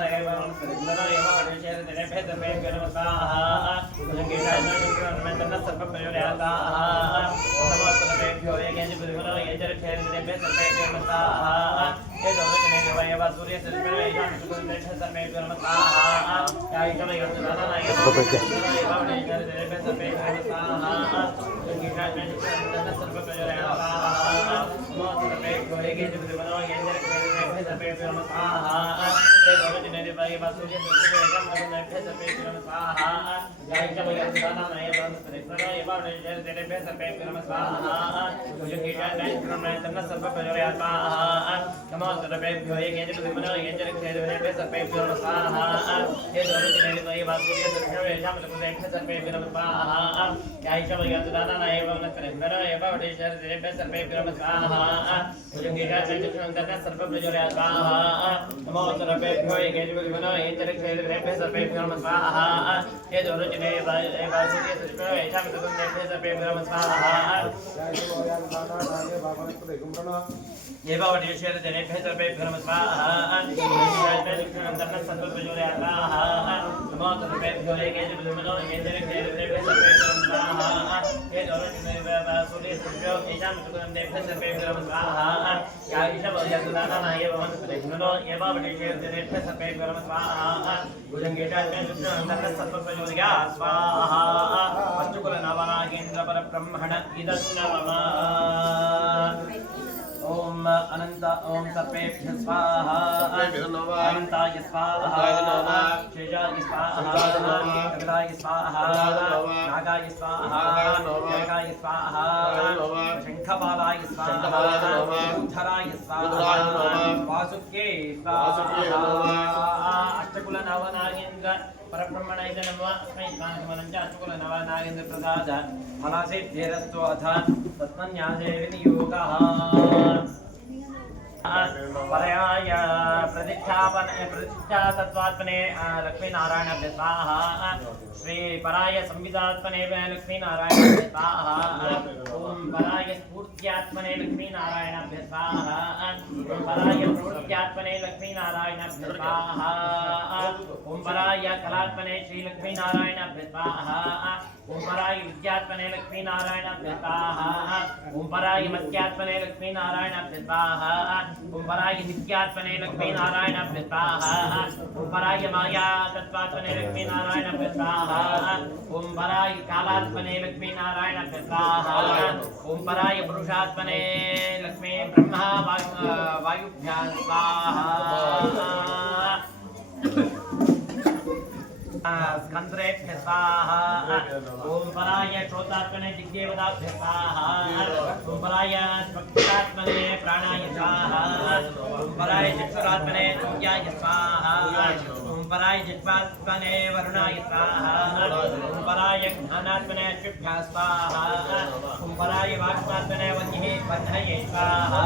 नायके बावन सद्गुणो येवा वडेश्वर देभ्य सर्वेभ्यो नमः स्वाहा ओम नमो सर्वेभ्यो येकेभ्यो येचरिते देभ्य सर्वेभ्यो नमः स्वाहा ये दोरचिने वै वासुदेव सर्वतो येषां सुखदं देभ्य सर्वेभ्यो नमः स्वाहा गायिष्ठव यातदाना नायके बावन सद्गुणो येवा वडेश्वर देभ्य सर्वेभ्यो नमः स्वाहा ओम अनंत ओम सर्पेभ्यः स्वाहा अनंताय स्वाहा शेषाय स्वाहा कपिलाय स्वाहा नागाय स्वाहा नागाय स्वाहा शंखपालाय स्वाहा उद्धराय स्वाहा वासुके स्वाहा अष्टकुल नवनागेन्द्र परब्रह्मणाय नमः अस्मै स्वाहानमनञ्च अष्टकुल नवनागेन्द्र प्रसाद फलासिद्धिरस्तु अथ तस्मन्यासे विनियोगः परयाय प्रतिष्ठा तत्वात्मने लक्ष्मी नारायण स्वाहा श्री पराय संविदात्मने लक्ष्मी नारायण स्वाहा ओम पराय स्फूर्त्यात्मने लक्ष्मी नारायण स्वाहा ओम पराय प्रवृत्त्यात्मने लक्ष्मी नारायण स्वाहा ओम पराय कलात्मने श्री लक्ष्मी नारायण स्वाहा ओम पराय विद्यात्मने लक्ष्मी नारायण स्वाहा ओम पराय मत्यात्मने लक्ष्मी नारायण स्वाहा ओम पराय नित्यात्मने लक्ष्मी नारायण स्वाहा ओम पराय माया तत्वात्मने लक्ष्मी नारायण स्वाहा ओम पराय कालात्मने लक्ष्मी नारायण स्वाहा ओम पराय पुरुषात्मने लक्ष्मी ब्रह्मा वायुभ्यां स्वाहा स्कंद्रेभ्यः स्वाहा ओम पराय श्रोतात्मने दिग्देवताभ्यः स्वाहा ओम पराय स्पक्षात्मने प्राणाय स्वाहा ओम पराय चक्षुरात्मने सूर्याय स्वाहा ओम पराय जिह्वात्मने वरुणाय स्वाहा ओम पराय ज्ञानात्मने अश्विभ्यः स्वाहा ओम पराय वाक्पात्मने वह्नये स्वाहा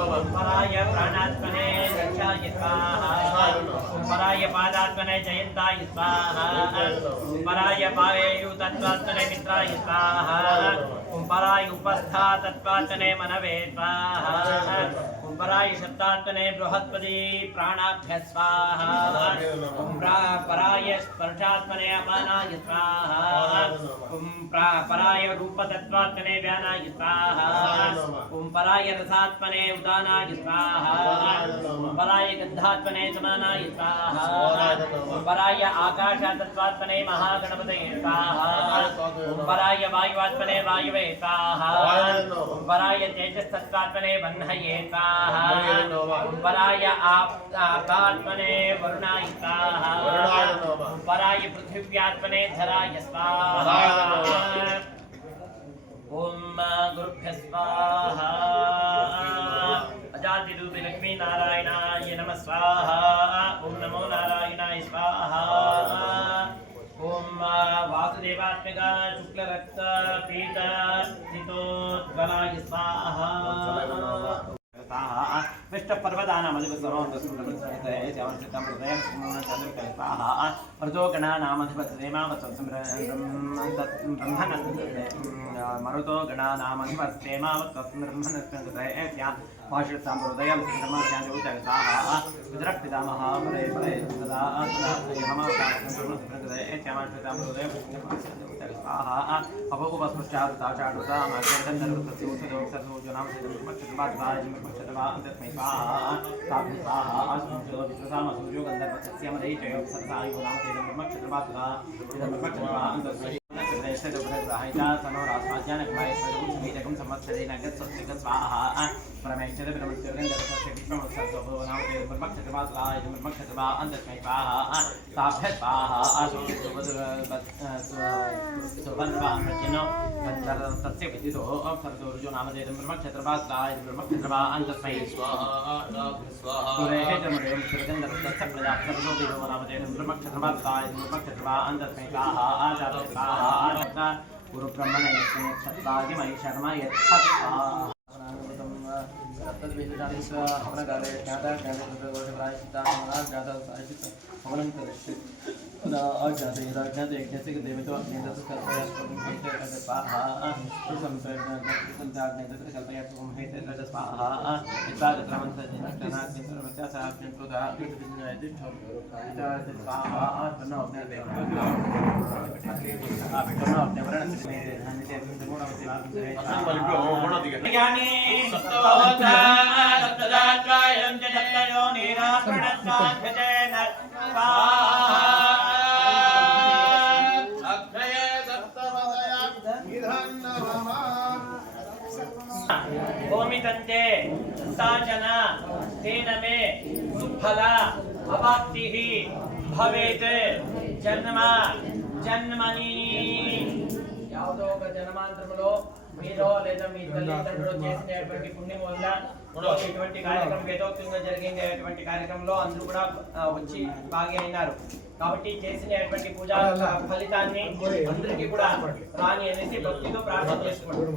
ओम पराय प्राणात्मने दक्षाय स्वाहा ओम पराय पादात्मने जयन्ताय स्वाहा पराय पावेयु तत्त्वात्मने मित्राय स्वाहा पराय उपस्था तत्त्वात्मने मनवे स्वाहा पराय शब्दात्मने बृहस्पति प्राणाभ्य स्वाहा पराय स्पर्शात्मने अपानाय स्वाहा पराय रूपतत्त्वात्मने व्यानाय स्वाहा पराय रसात्मने उदानाय स्वाहा पराय गन्धात्मने समानाय स्वाहा पराय आकाशतत्त्वात्मने महागणपतये स्वाहा पराय वायुवात्मने वायुवे स्वाहा पराय तेजस्तत्त्वात्मने वह्नये स्वाहा पराय आपात्मने वरुणाय स्वाहा पराय पृथिव्यात्मने धराय स्वाहा ओम गुरुभ्यः स्वाहा अजातिरूपी लक्ष्मी नारायणाय नमः स्वाहा ओम नमो नारायणाय स्वाहा ओम वासुदेवात्मका शुक्लरक्त पीत नितोज्वलाय स्वाहा विष्णु पर्वतानां मरुतो गुरु ब्रह्मणे क्षत्रादि मणि शर्मा ओमितन्ते साचन तेन मे सुफला अवाप्तिः भवेत् जन्म जन्मनि यावदो ఒక జన్మాంతరములో మీరో లేదా మీ తల్లిదండ్రులు చేసినటువంటి పుణ్యం వల్ల ఇటువంటి కార్యక్రమం వేదోక్తంగా జరిగినటువంటి కార్యక్రమంలో అందరూ కూడా వచ్చి భాగి అయినారు కాబట్టి చేసినటువంటి పూజా ఫలితాన్ని అందరికీ కూడా రాని అనేసి భక్తితో ప్రార్థన చేసుకుంటారు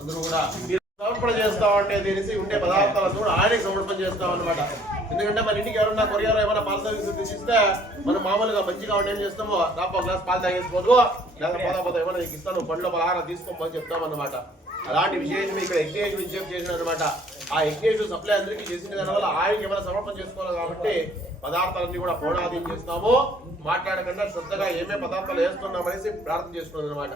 అందరూ కూడా సమర్పణ చేస్తామంటే తెలిసి ఉండే పదార్థాలను కూడా ఆయనకి సమర్పణ చేస్తాం అనమాట. ఎందుకంటే మన ఇంటికి ఎవరన్నా కొరియర్ ఏమైనా పాల సర్వీస్ తీసిస్తే మనం మామూలుగా మంచిగా ఏం చేస్తామో నాకు ఒక గ్లాస్ పాలు తాగేసిపోదు లేదా పోతా ఏమైనా నీకు ఇస్తాను పండ్ల పలహారం తీసుకోమని చెప్తాం అనమాట. అలాంటి విశేషం ఇక్కడ యజ్ఞేశ్వరు విజయం చేసిన అనమాట. ఆ యజ్ఞేశ్వరు సప్లై అందరికీ చేసిన దానివల్ల ఆయనకి ఏమైనా సమర్పణ చేసుకోవాలి కాబట్టి పదార్థాలన్నీ కూడా పూర్ణాధీనం చేస్తాము. మాట్లాడకుండా శ్రద్ధగా ఏమేమి పదార్థాలు వేస్తున్నామనేసి ప్రార్థన చేస్తున్నాం అనమాట.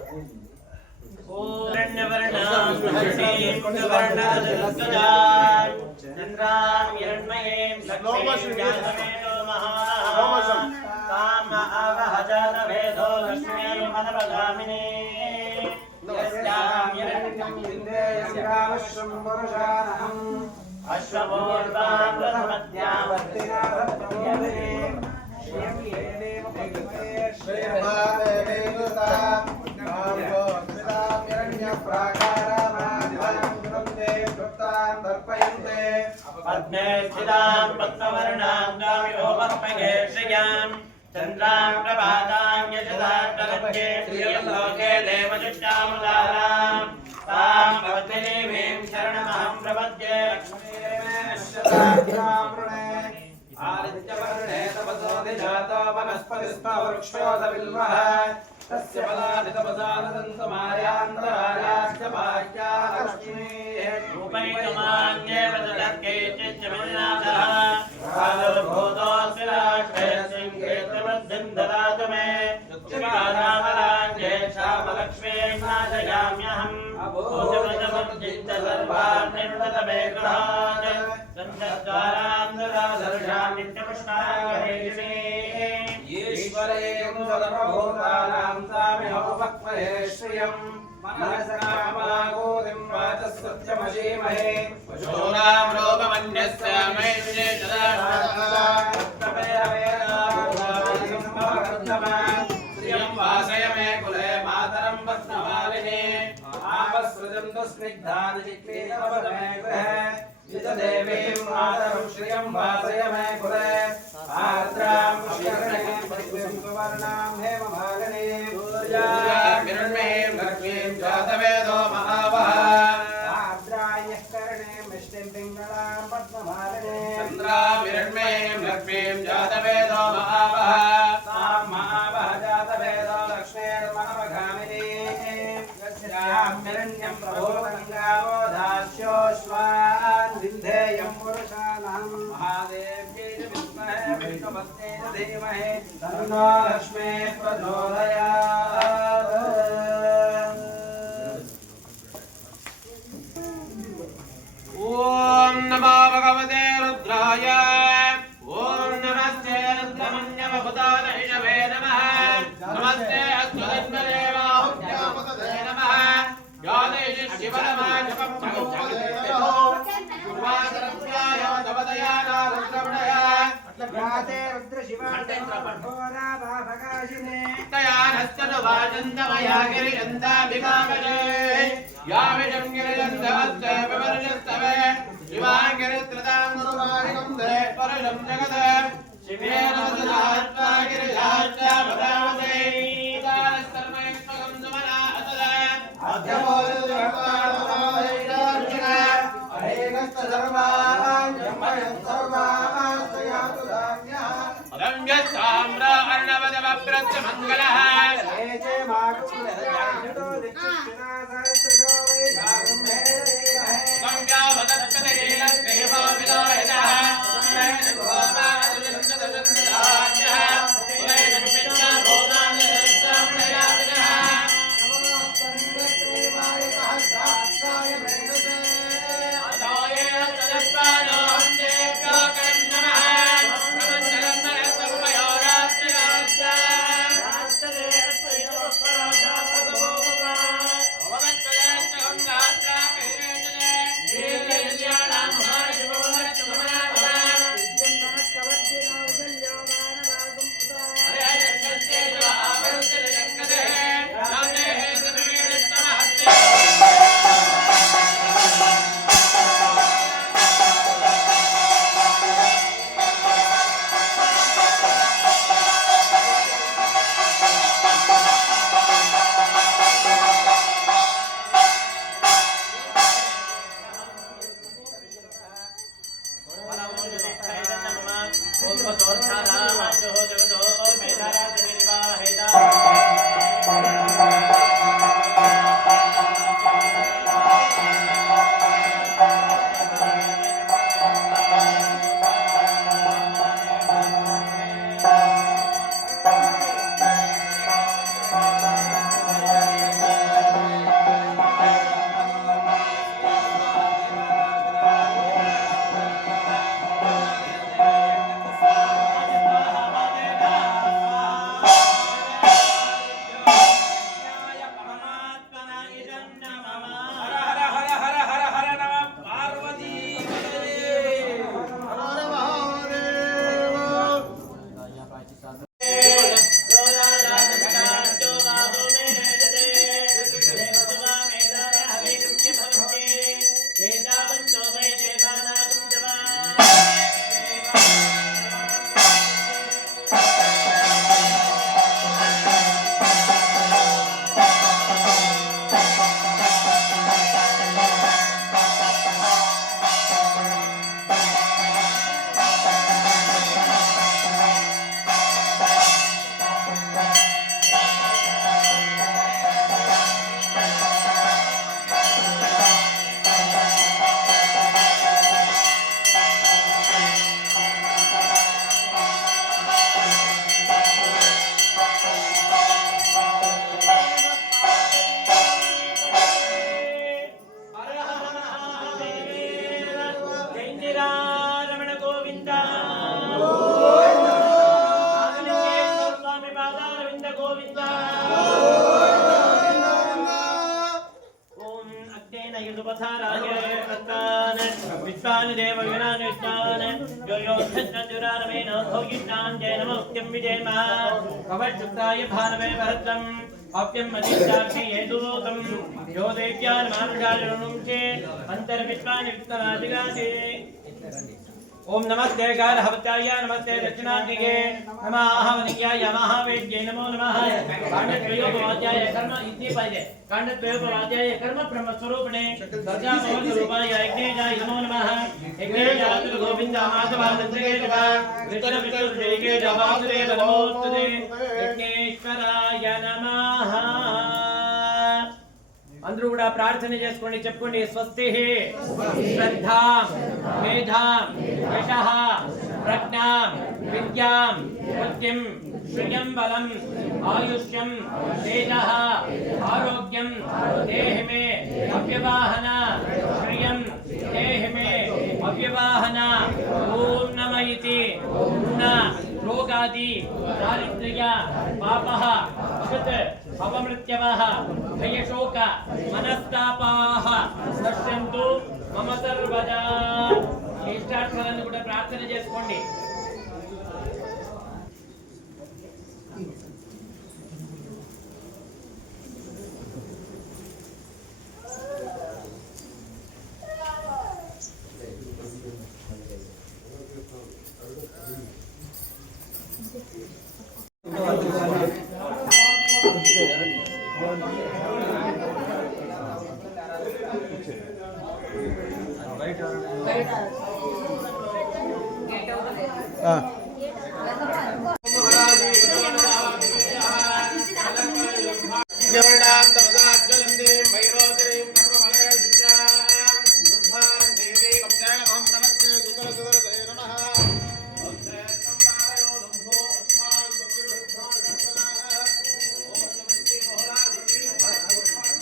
पद्मे स्थितां पद्मवर्णां गामिलोपस्महे श्रियां चन्द्रां प्रभातां यशसा प्रगच्छे श्रियं लोके देवजुष्टामुदारां तां भवद्देवीं शरणमहं प्रपद्ये आदित्यवर्णे तपसोऽधिजातो वनस्पतिस्पवृक्षोऽधविल्वः तस्य पदाधितपसानदन्तमायान्तरायाश्च बाह्या लक्ष्मीः रूपैकमान्येव जगत्केचिच्चमिन्नाथः प्रादुर्भूतोऽस्ति राष्ट्रे सिंहेत्रवद्धिं ददातु मे श्रीपादामलाञ्जे श्यामलक्ष्मीं नाशयाम्यहम् भूतमजमर्जित सर्वान् निर्णतमे गृहात् सन्तद्वारान्दरादर्शां नित्यकृष्णाङ्गहेषे ईश्वरेण सर्वभूतानां साम्यहमुपक्वहे श्रियं मनसकामागोदिं वाचस्सत्यमशीमहे पशूनां रोगमन्यस्य मैत्रे श्रियं वासय मे कुले मातरं पद्ममालिनी आपसृजन्तु स्निग्धानि चिक्लीनवदमे गृहे देवीं मातरं श्रियं वासय मे कुले आर्द्रां शरणीं पद्मं सुवर्णां हेमभागिनीं हिरण्मयीं लक्ष्मीं जातवेदो महावः आर्द्रायः कर्णीं मिष्टिं पिङ्गलां पद्ममालिनीं चन्द्रां हिरण्मयीं लक्ष्मीं जातवेदो महावः तां महावः जातवेदो लक्ष्मीर्मनमघामिनीं यस्यां हिरण्यं प्रभोगङ्गावो दास्योश्वान् विन्धेयं पुरुषाणां महादेव्यै विद्महे विष्णुपत्न्यै धीमहि तन्नो लक्ष्मीः प्रचोदयात्। ॐ नमो भगवते रुद्राय ॐ नमस्ते रुद्रमन्यवभूतादहिषवे नमः नमस्ते अस्तुतन्मदेवाहुत्यामतते नमः ज्योतिषि शिवनमाजपं पूर्वासरत्याय दवदयाना रुद्रमणय याते रुद्रशिवाघोराभाभकाशिने तयानस्तनुवाचन्दमया गिरिजन्ताभिकामने याविषं गिरिजन्तवत्ते विवर्जस्तवे शिवाङ्गिरित्रतां गुरुवाहिकं दे परुषं जगत् शिवेन वदनात्मा गिरिजाच्चा वदावते दानस्तर्मयस्मकं सुमना अतदा अध्यमोदितरत्वाणमोदैरार्जुन अनेकस्तधर्मान् जम्मयं सर्वास्तयातु धान्यः रङ्गस्ताम्र अर्णवदवप्रत्यमङ्गलः हेजे माकुलदयाजतो दिक्षिणा सहस्रजो वै धारुम्भेरदेवहे गङ्गावदत्तदेलक्रेमो विलोहितः जुरानमेन भोगिष्ठाञ्जय नमोक्त्यं विजयम कवचुक्ताय भानवे भरतम् अप्यं मदिष्टाक्षि हेतुदूतं यो देव्यान् मानुषाजनं चेत् अन्तर्विश्वानि वित्तराजिगाते ओम नमस्ते गारहवत्याय नमस्ते दक्षिणादिगे नमः वनियाय महावेद्ये नमो नमः कांडद्वयोपवाद्याय कर्म इति पाहिजे कांडद्वयोपवाद्याय कर्म ब्रह्म स्वरूपिणे सत्यामोह स्वरूपाय यज्ञेयाय नमो नमः यज्ञेयाय गोविंद माधवानंदगे नमः विष्णु विष्णुदेगे वासुदेव नमोस्तुते यज्ञेश्वराय नमः అందరూ కూడా ప్రార్థన చేసుకోండి చెప్పుకోండి స్వస్తి శ్రద్ధాం మేధాం యశః ప్రజ్ఞాం విద్యాం బుద్ధిం శ్రియం బలం ఆయుష్యం తేజః ఆరోగ్యం దేహి మే అవ్యవాహన శ్రియం దేహి మే అవ్యవాహన ఓం నమ ఇతి న రోగాది దారిద్ర్య పాపః శత్ అపమృత్యవః భయశోక మనస్తాపాః నశ్యంతు మమ సర్వదా ఇష్టార్థాలను కూడా ప్రార్థన చేసుకోండి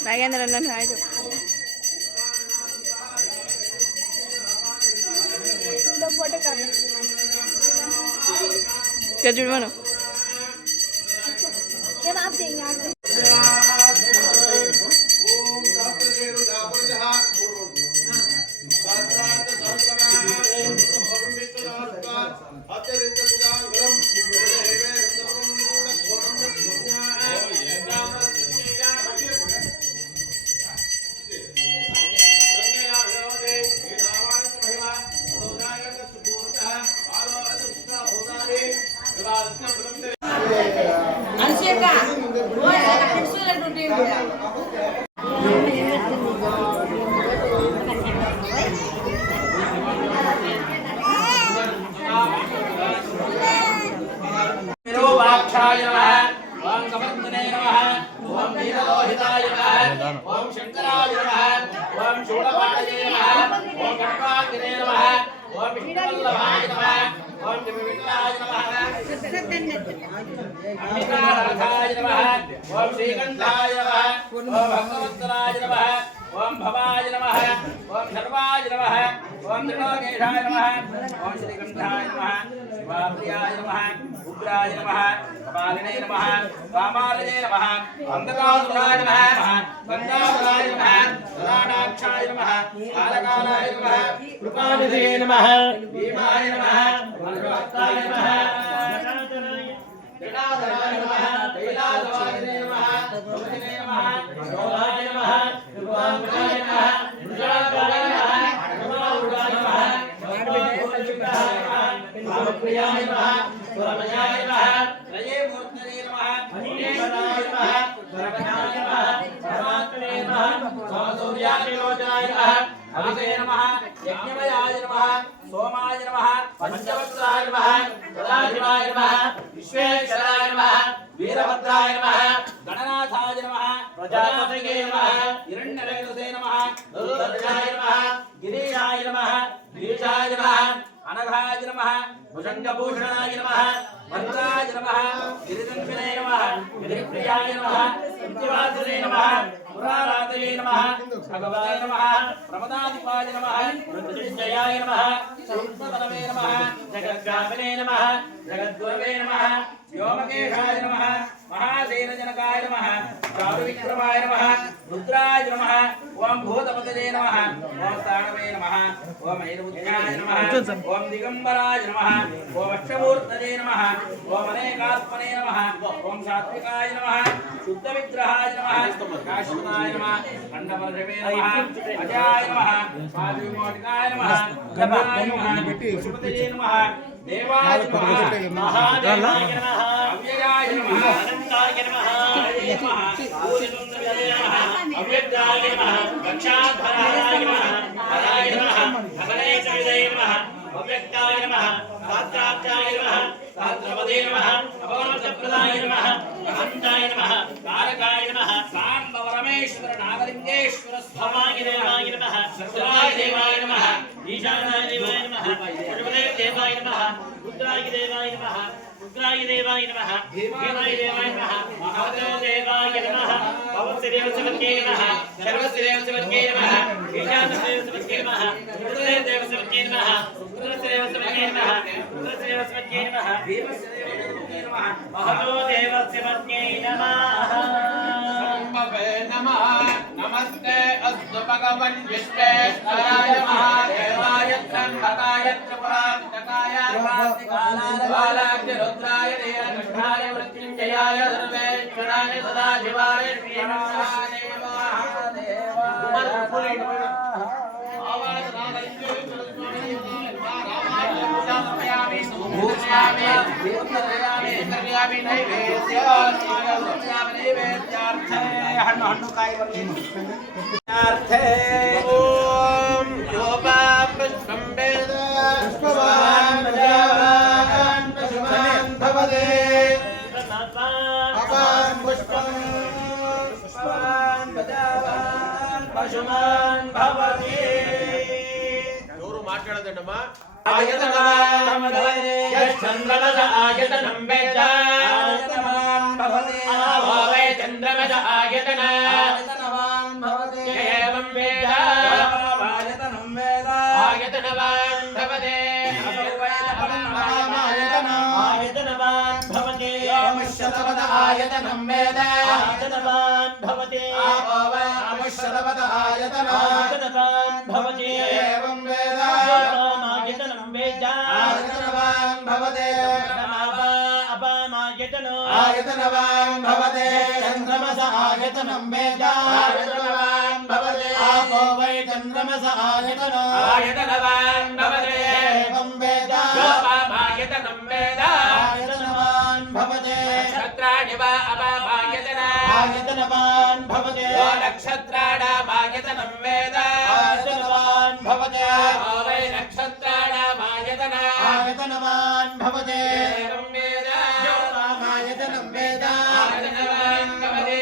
నాగేంద్ర అన్న హాయ్ ఫోటో కాదు क्या जुड़वानो जब आप देंगे आप ओम शंकराय नमः ओम शूलपाणये नमः ओम गणपातिने नमः ओम विष्णुवल्लभाय नमः ओम जगविष्णाय नमः अम्बिकानाथाय नमः ओम श्रीकंठाय नमः ओम भगवत्तराय नमः ओम भवाय नमः ओम सर्वाय नमः ओम त्रिलोकेशाय नमः ओम श्रीकंठाय नमः शिवाप्रियाय नमः उग्राय नमः कपालिने नमः कामालये नमः अंधकासुराय नमः गंगाधराय नमः सदानाक्षाय नमः कालकालाय नमः कृपानिधे नमः भीमाय नमः भगवत्ताय नमः जटाधराय नमः कैलासवासिने नमः भवतिने नमः शोभाय नमः कृपांगाय नमः वृषाकाय नमः कृपारुडाय नमः भगवान् भावप्रियाय नमः स्वरमयाय नमः त्रये मूर्तये नमः मणिनेश्वराय नमः स्वरकनाय नमः परमात्मने नमः सोमसूर्यादिलोचनाय नमः अभिषे नमः यज्ञमयाय नमः सोमाय नमः पंचवक्त्राय नमः सदाशिवाय नमः विश्वेश्वराय नमः वीरभद्राय नमः गणनाथाय नमः प्रजापतये नमः हिरण्यरेतसे नमः दुर्दर्शाय नमः गिरीशाय नमः गिरीशाय नमः अनघाय नमः भुजंगभूषणाय नमः मंत्राय नमः गिरिदंशने नमः गिरिप्रियाय नमः सत्यवासने नमः पुरारातये नमः भगवाय नमः प्रमदाधिपाय नमः मृत्युंजयाय नमः सूक्ष्मतनवे नमः जगद्व्यापिने नमः जगद्गुरवे नमः व्योमकेशाय नमः महासेनजनकाय नमः चारुविक्रमाय नमः रुद्राय नमः ओम भूतपतये नमः ओम ताणवे नमः ओम ऐरमुद्राय नमः ओम दिगंबराय नमः ओम अष्टमूर्तये नमः ओम अनेकात्मने नमः ओम सात्विकाय नमः शुद्धविग्रहाय नमः काश्मताय नमः खंडवर्षवे नमः अजाय नमः स्वादिमोटिकाय नमः गणाय नमः पशुपतये नमः देवाय नमः महादेवाय नमः अव्ययाय नमः अनंताय नमः हरये नमः भूतसुंदराय नमः अव्यक्ताय नमः रक्षाधराय नमः हराय नमः हरेशविदये नमः अव्यक्ताय नमः सात्राक्षाय नमः सहस्रपदे नमः अपवर्तप्रदाय नमः अहंताय नमः कारकाय नमः सांबवरमेश्वर नागलिंगेश्वर स्वामाय देवाय नमः सत्याय देवाय नमः ईशानाय देवाय नमः पशुपते देवाय नमः रुद्राय देवाय नमः रुद्राय देवाय नमः भीमाय देवाय नमः महादेव देवाय नमः भवत्सेदेव सवत्ये नमः सर्वसेदेव सवत्ये नमः ईशानसेदेव सवत्ये नमः रुद्रदेव सवत्ये नमः रुद्रसेदेव सवत्ये नमः रुद्रसेदेव सवत्ये नमः भीमसेदेव सवत्ये नमः महादेव सवत्ये नमः संभवे नमः नमस्ते अस्तु भगवन् विश्वेश्वराय महादेवाय त्र्यंबकाय त्रिपुरान्तकाय बालाख्य रुद्राय देवाय मृत्युंजयाय सर्वेश्वराय सदाशिवाय श्रीमहादेवाय पशुमान् भवति ఎవరు మాట్లాడదండమ్మా आयतनवान् भवति चंद्रमस आयतनं वेद आयतनवान् भवति भावे चंद्रमस आयतन आयतनवान् भवति एवं वेद आयतनं वेद आयतनवान् भवते आयतनवान् भवति शतपद आयतनं वेद आयतनवान् भवति शतपद आयतन आयतनवान् भवति एवं वेद आयतनं वेद आयतनवान् भवते अपामायतनो आयतनवान् भवते चंद्रमस आयतनं वेद आयतनवान् भवते आपो वै चंद्रमस आयतन आयतनवान् भवते एवं वेद आयतनं वेद आयतनवान् भवते नक्षत्राणि वा अपामायतन आयतनवान् भवते नक्षत्राणामायतनं वेद आयतनवान् भवते आपो वै नक्षत्राणामायतन आयतनवान् भवते एवं वेद आयतनं वेद आयतनवान् भवते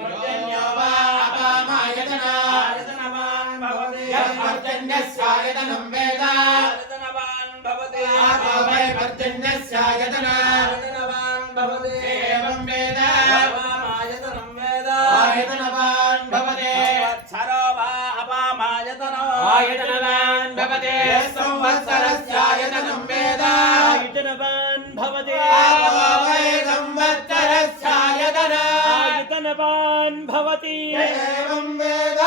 पर्जन्यो वा अपामायतन आयतनवान् भवते पर्जन्यस्यायतनं वेद आयतनवान् भवते आपो वै पर्जन्यस्यायतन आयतनवान् भवते एवं वेद अपामायतनं वेद आयतनवान् भवते वत्सरो वा अपामायतनो आयतनवान् भवते संवत्सरस्यायतनं वेद आयतनवान् भवति आपो वै संवत्सरस्यायतन आयतनवान् भवति एवं वेद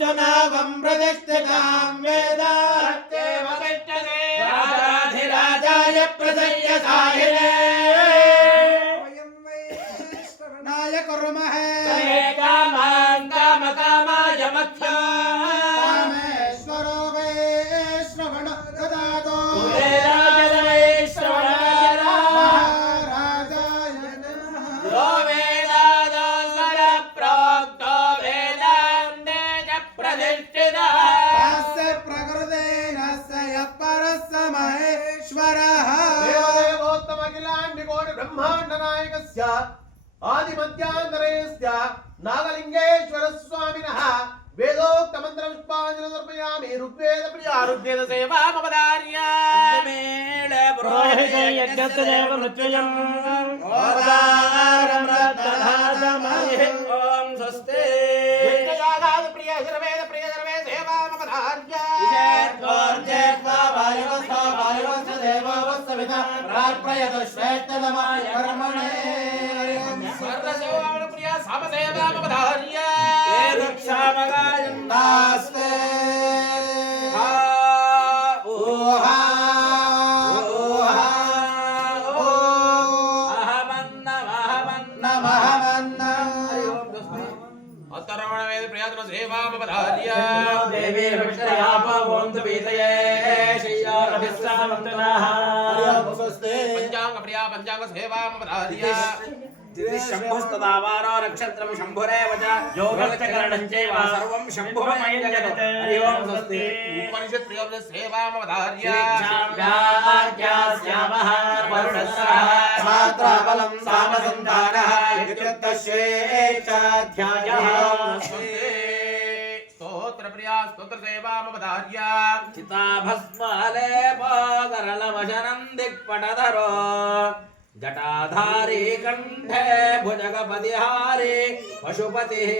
जनावं प्रतिष्ठितां वेद सत्येव तिष्ठते राजाधिराजाय प्रसय्यसायिने नाय कुर्मः कामान् कामकामाय कामेश्वरो वै श्रवण ददातो महाराजाय नमः यो वेदादोस्वर प्रोक्तो वेदान्ते च प्रतिष्ठितः तस्य प्रकृतेन स यः परस्य महेश्वरः देवोत्तमखिलाण्डिकोटि ब्रह्माण्ड नायकस्य आदिमध्यान्तरेस्य नागलिंगेश्वर स्वामिनः वेदोक्त मंत्र पुष्पांजलि समर्पयामि ऋग्वेद प्रिया ऋग्वेद सेवा मपदार्य मेळ पुरोहित यज्ञस्य देव मृत्युजम् ओदारं रत्तधातमहि ओम स्वस्ति वेदयागाद प्रिय सर्वे सेवा मपदार्य जय द्वार जय द्वार वायुवस्ता वायुवस्ता देवो वत्सविता प्रार्पयतु श्रेष्ठतमाय कर्मणे सर्वसेवाप्रिया सामसेवामवधार्या ये रक्षामगायन्तास्ते ऊहा देवी रक्षयापवन्तपीतये शय्याभिस्सामन्तनाः पंचांग प्रिया पंचांग सेवामवधार्या शम्भुस्तदावारो नक्षत्रं शम्भुरेव च योगश्चकरणं चैव सर्वं शम्भुमयं जगत् हरि ओं स्वस्ति उपनिषत् प्रियं सेवामवधार्या श्यामः वरुणस्रः छात्राबलं सामसन्तानः यद्युक्तश्रेष्ठाध्यायः स्तोत्र प्रिया स्तोत्र सेवामवधार्या चिताभस्मलेपादरलवशनं दिक्पटधरो जटाधारी कंठे भुजगपतिहारी पशुपतिः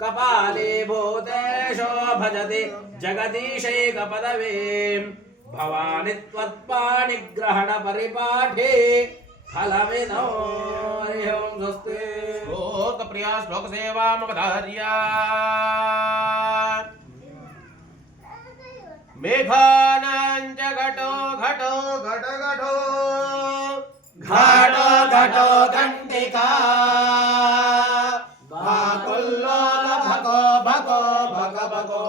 कपाली भूतेशो भजति जगदीशैकपदवीं भवानि त्वत्पाणिग्रहण परिपाठी फलमिदो हरि ओं स्वस्ति श्लोक प्रिया श्लोक सेवामवधार्या मेघानाञ्च घटो घटो घट घटो घटो घटो घंटिका भाकुल्लोल भगो भगो भग भगो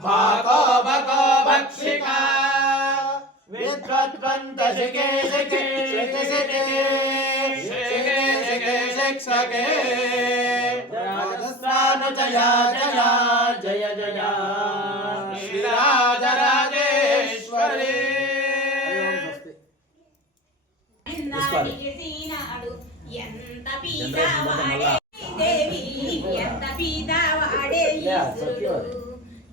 भागो भगो भक्षिका विद्वद्वन्त शिखे शिखे शिखे शिखे शिखे शिखे शिक्षके राजस्थानुजया जया जय जया श्रीराजराजेश्वरी ఎంత పీదావాడే దేవి ఎంత పీదావాడే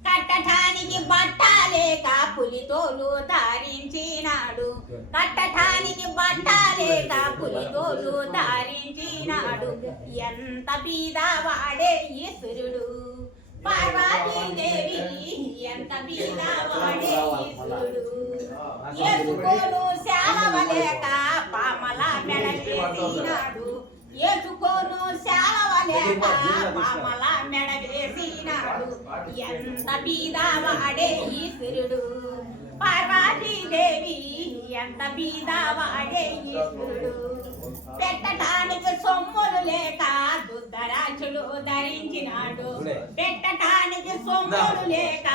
కట్టటానికి బట్టలేక పులితోలు ధరించినాడు కట్టటానికి బట్టలేక పులితోలు ధరించినాడు ఎంత పీదావాడే ఈశ్వరుడు పార్వతీదేవి ఎంత పీదావాడే ఈశ్వరుడు ఎదుకోను శాలవలేక పామల మెడవేసినాడు ఎదుకోను శాలవలేక పామల మెడవేసినాడు ఎంత పీదావాడే ఈశ్వరుడు పార్వతీదేవి ఎంత పీదావాడే ఈశ్వరుడు పెట్టటానికి సొమ్ములు లేక దుద్దరాక్షులు ధరించినాడు పెట్టటానికి సొమ్ములు లేక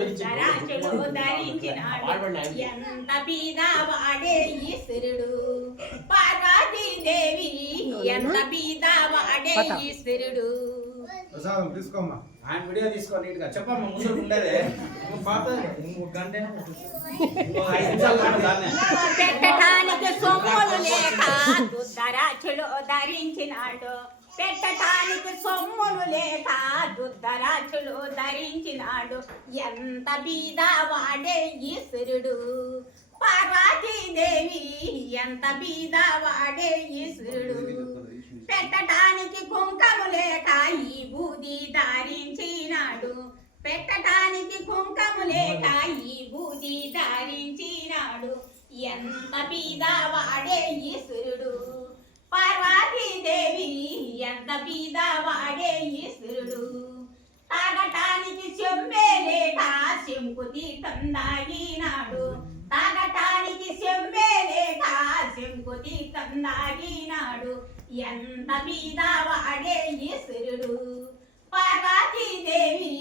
దుద్దరాక్షులు ధరించినాడు ఎంత పీదావాడే ఈశ్వరుడు పార్వతీదేవి ఎంత పీదావాడే ఈశ్వరుడు తీసుకోమ్మా ఆయన వీడియో తీసుకో నీట్ గా చెప్పమ్మా ముసురు ఉండేదే పాత గంట పెట్టటానికి సొమ్ములు లేక దుద్దరాక్షులు ధరించినాడు పెట్టటానికి సొమ్ములు లేక దుద్దరాక్షులు ధరించినాడు ఎంత బీదవాడే ఈశ్వరుడు పార్వతీదేవి ఎంత బీదవాడే ఈశ్వరుడు పెట్టటానికి కుంకము లేక ఈ బూది ధరించినాడు పెట్టటానికి కుంకము లేక ఈ బూది ధరించినాడు ఎంత బీదవాడే ఈశ్వరుడు పార్వతీదేవి ఎంత బీదవాడే ఈశ్వరుడు తాగటానికి చెంబే లేక శంకుతి తందాగినాడు తాగటానికి చెంబే లేక శంకుతి తందాగినాడు ఎంత బీదవాడే ఈశ్వరుడు పార్వతీదేవి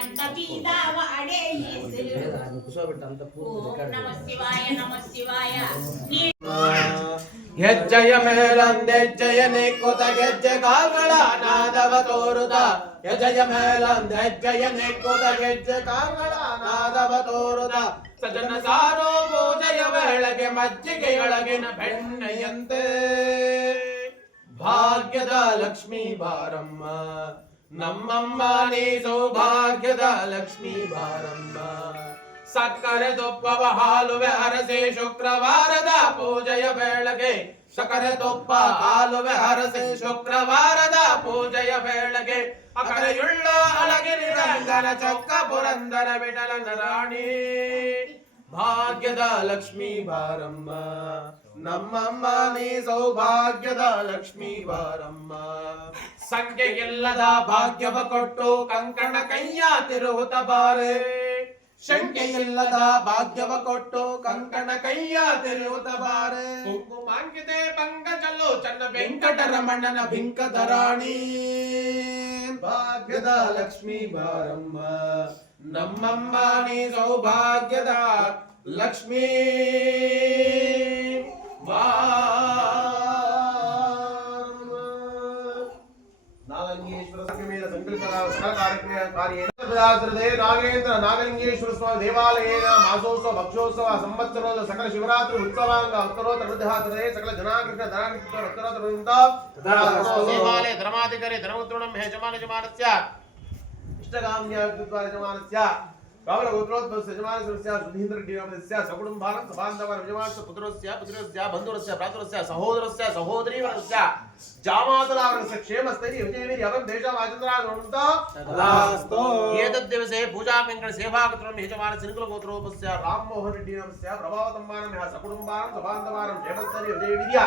ఎంత బీదవాడే ఈశ్వరుడు ఓం నమః శివాయ నమః శివాయ ಹೆಜ್ಜೆಯ ಮೇಲೊಂದೆಜ್ಜೆಯ ನೆಕ್ಕುತ ಗೆಜ್ಜೆ ಕಾಲ್ಗಳ ನಾದವ ತೋರುತ ಹೆಜ್ಜೆಯ ಮೇಲೊಂದೆಜ್ಜೆಯ ನೆಕ್ಕುತ ಗೆಜ್ಜೆ ಕಾಲ್ಗಳ ನಾದವ ತೋರುತ ಸಜನ ಸಾರೋ ಪೂಜೆಯ ವೇಳೆಗೆ ಮಜ್ಜಿಗೆಯೊಳಗಿನ ಬೆಣ್ಣೆಯಂತೆ ಭಾಗ್ಯದ ಲಕ್ಷ್ಮೀ ಬಾರಮ್ಮ ನಮ್ಮಮ್ಮ ನೀ ಸೌಭಾಗ್ಯದ ಲಕ್ಷ್ಮೀ ಬಾರಮ್ಮ ಸಕ್ಕರೆ ತುಪ್ಪವ ಹಾಲುವೆ ಅರಸೆ ಶುಕ್ರವಾರದ ಪೂಜೆಯ ವೇಳೆಗೆ ಸಕ್ಕರೆ ತುಪ್ಪ ಹಾಲುವೆ ಅರಸೆ ಶುಕ್ರವಾರದ ಪೂಜೆಯ ವೇಳೆಗೆ ಅಕರೆಯುಳ್ಳ ಅಳಗಿರಿ ರಂಗನ ಚೊಕ್ಕ ಪುರಂದರ ವಿಠಲನ ರಾಣಿ ಭಾಗ್ಯದ ಲಕ್ಷ್ಮೀ ಬಾರಮ್ಮ ನಮ್ಮಮ್ಮ ನೀ ಸೌಭಾಗ್ಯದ ಲಕ್ಷ್ಮೀ ಬಾರಮ್ಮ ಸಂಖ್ಯೆಗೆಲ್ಲದ ಭಾಗ್ಯವ ಕೊಟ್ಟು ಕಂಕಣ ಕೈಯ ತಿರುಗುತ್ತ ಬಾರೆ ಶಂಕೆಯಿಲ್ಲದ ಭಾಗ್ಯವ ಕೊಟ್ಟು ಕಂಕಣ ಕೈಯ ತಿರುಗುತ್ತ ಬಾರೆ ಕುಂಕುಮಾಂಕಿತೆ ಪಂಕಜಲ್ಲು ಚನ್ನ ವೆಂಕಟರಮಣನ ಬಿಂಕದ ರಾಣಿ ಭಾಗ್ಯದ ಲಕ್ಷ್ಮೀ ಬಾರಮ್ಮ ನಮ್ಮಮ್ಮ ನೀ ಸೌಭಾಗ್ಯದ ಲಕ್ಷ್ಮೀ ನಾಗೇಂದ್ರ ನಾಗಲಿಂಗೇಶ್ವರ ಸ್ವಾಮಿ ದೇವಾಲಯೇನ ಮಾಸೋತ್ಸವ ಭಕ್ಷೋತ್ಸವ ಸಂವತ್ಸರೋತ್ಸವ ಸಕಲ ಶಿವರಾತ್ರಿ ಉತ್ಸವಾಂಗ ಉತ್ತರೋತ್ತರ ವೃದ್ಧಾತ್ರೇ ಸಕಲ ಜನಾಕೃಷ್ಣ ದೇವಾಲಯ ಧರ್ಮಾಧಿಕಾರಿ ಧರ್ಮೋತ್ತರಣಂ ಯಜಮಾನಸ್ಯ ಇಷ್ಟಗಾಮ್ಯಾದ್ವಾರ ಯಜಮಾನಸ್ಯ ಕಾವಲ ಗೋತ್ರೋದ್ಭವಸ್ಯ ಯಜಮಾನಸ್ಯ ಸುಧೀಂದ್ರ ಡಿನಾಮಸ್ಯ ಸಕುಟುಂಬಾನಂ ಸಬಾಂಧವರ ಯಜಮಾನಸ್ಯ ಪುತ್ರಸ್ಯ ಬಂಧುರಸ್ಯ ಭ್ರಾತೃಸ್ಯ ಸಹೋದರಸ್ಯ ಸಹೋದರೀವರಸ್ಯ ಜಾಮಾತಲಾವರಸ್ಯ ಕ್ಷೇಮಸ್ಥೈರ್ಯ ವಿಜಯವೀರ್ಯ ಅವಂ ದೇಶವಾಚಂದ್ರಾನುಂತ ತದಾಸ್ತೋ ಏತದ್ದಿವಸೇ ಪೂಜಾಕಂಕಣ ಸೇವಾಕೃತಂ ಯಜಮಾನಸ್ಯ ನಿಕುಲ ಗೋತ್ರೋಪಸ್ಯ ರಾಮಮೋಹನ ರೆಡ್ಡಿ ನಾಮಸ್ಯ ಪ್ರಭಾವತಮ್ಮಾನಂ ಸಕುಟುಂಬಾನಂ ಸಬಾಂಧವಾನಂ ಕ್ಷೇಮಸ್ಥೈರ್ಯ ವಿಜಯವೀರ್ಯ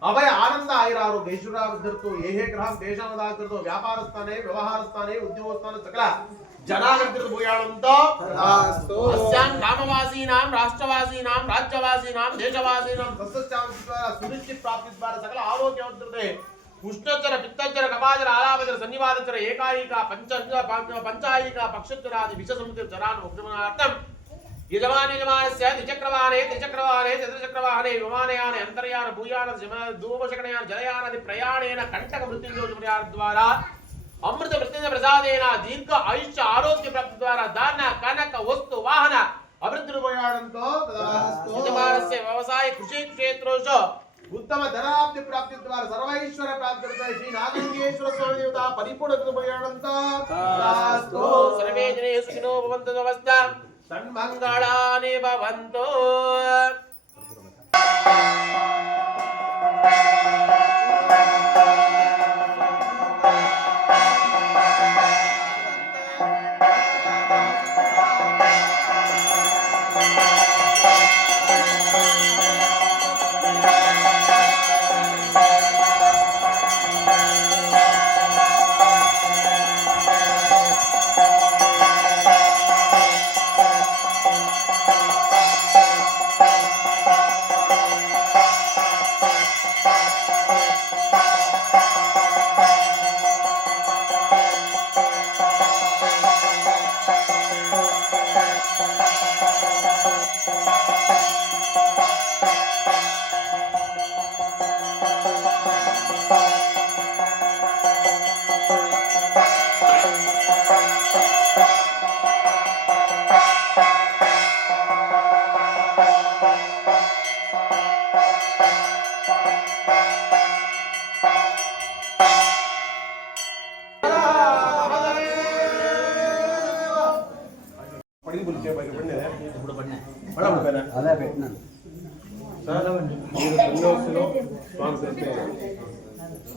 अभय आनंद आयुरारोग्य ऐश्वर्याभिवृद्धिर्तो ये हे ग्रहं देशावदाकृतो व्यापारस्थाने व्यवहारस्थाने उद्योगस्थाने सकल जनागर्तिर्तो भूयाणंतो तदास्तु अस्यां ग्रामवासीनां राष्ट्रवासीनां राज्यवासीनां देशवासीनां सस्यश्चामद्वारा सुनिश्चित प्राप्ति द्वारा सकल आरोग्यवर्धते उष्णचर पित्तचर कपाचर आलापचर सन्निवादचर एकायिका पंचायिका पक्षचरादि विषसमुद्र चरान् उपशमनार्थं यजमानस्य द्विचक्रवाहने त्रिचक्रवाहने चतुर्चक्रवाहने विमानयाने अंतर्यान भूयान धूमशकनयान जलयान आदि प्रयाणेन कंटक मृत्युंजय द्वारा अमृत मृत्युंजय प्रसादेन दीर्घ आयुष्य आरोग्य प्राप्ति द्वारा दान कनक वस्तु वाहन अभिवृद्धि भूयाणंतो तदास्तु यजमानस्य व्यवसाय कृषि क्षेत्रेषु उत्तम धनाब्धि प्राप्ति द्वारा सर्वैश्वर्य प्राप्ति श्री नागलिंगेश्वर स्वामी देवता परिपूर्ण भूयाणंतो तदास्तु सर्वे जने सुखिनो भवन्तु नमस्ते सन्मंगलानि भवन्तु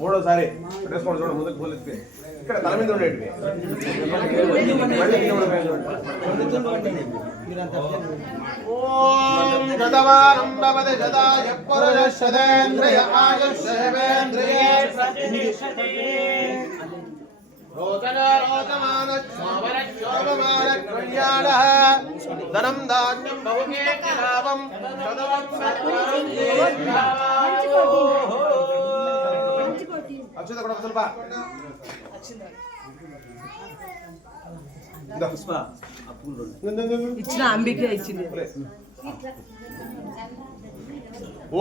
మూడోసారి పెట్టేసుకోండి చూడండి ముందుకు పోలిస్తే ఇక్కడ తల మీద ఉండేటివి ఓం గతవారం భవతి శతాయ పురుష శతేంద్రియ ఆయుష్యేంద్రియే ప్రతిష్ఠతే రోచన రోచమాన శోభన శోభమాన కళ్యాణః ధనం ధాన్యం బహుకేత్య లాభం సదవం సత్వరం అక్షత కూడా ಸ್ವಲ್ಪ ఇచ్చిన అంబిక ఇచ్చింది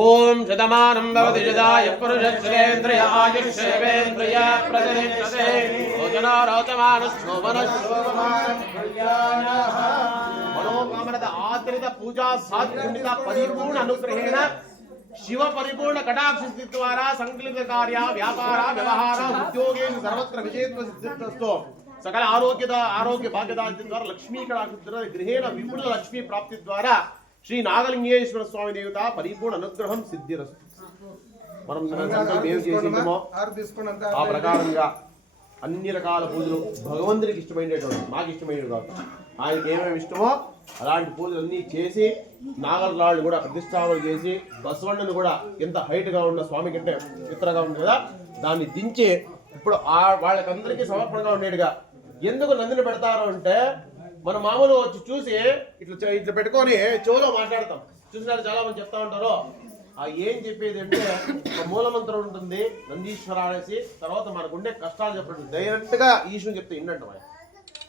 ఓం శతమానం భవతి శతాయ పురుష శతేంద్రియ ఆయుష్యేంద్రియ ప్రతిష్ఠతే రోచన రోచమాన శోభన శోభమాన కళ్యాణః మనోకామనద ఆచరిత పూజా సాధ్యునిత పరిపూర్ణ అనుగ్రహేణ शिव परिपूर्ण कटाक्ष द्वारा संकलित कार्य व्यापार व्यवहार उद्योगे सर्वत्र विजयत्व सिद्धिस्तु सकल आरोग्य भाग्यदा द्वारा लक्ष्मी कटाक्ष गृहेण विपुल लक्ष्मी प्राप्ति द्वारा श्री नागलिंगेश्वर स्वामी देवता परिपूर्ण अनुग्रहं सिद्धिरस्तु మనం సంకల్పం ఏం చేసిందో ఆ ప్రకారంగా అన్ని రకాల పూజలు భగవంతుడికి ఇష్టమైనటువంటి మాకు ఇష్టమైనవి కాదు ఆయనకి ఏమేమి ఇష్టమో అలాంటి పూజలన్నీ చేసి నాగరాళ్ళు కూడా ప్రతిష్టాపన చేసి బసవಣ್ಣను కూడా ఎంత హైట్గా ఉన్న స్వామి కంటే చిత్రగా ఉంది కదా దాన్ని దించి ఇప్పుడు వాళ్ళకందరికీ సమర్పణగా ఉండేట్టుగా ఎందుకు నందిని పెడతారు అంటే మన మామూలు వచ్చి చూసి ఇట్లా పెట్టుకొని చెవులో మాట్లాడతాం చూసినారు చాలా మంది చెప్తా ఉంటారు ఏం చెప్పేది అంటే ఒక మూలమంత్రం ఉంటుంది నందీశ్వర అనేసి తర్వాత మనకుండే కష్టాలు చెప్పడం డైరెక్ట్ గా ఈశ్వరుని చెప్తే ఏంటంట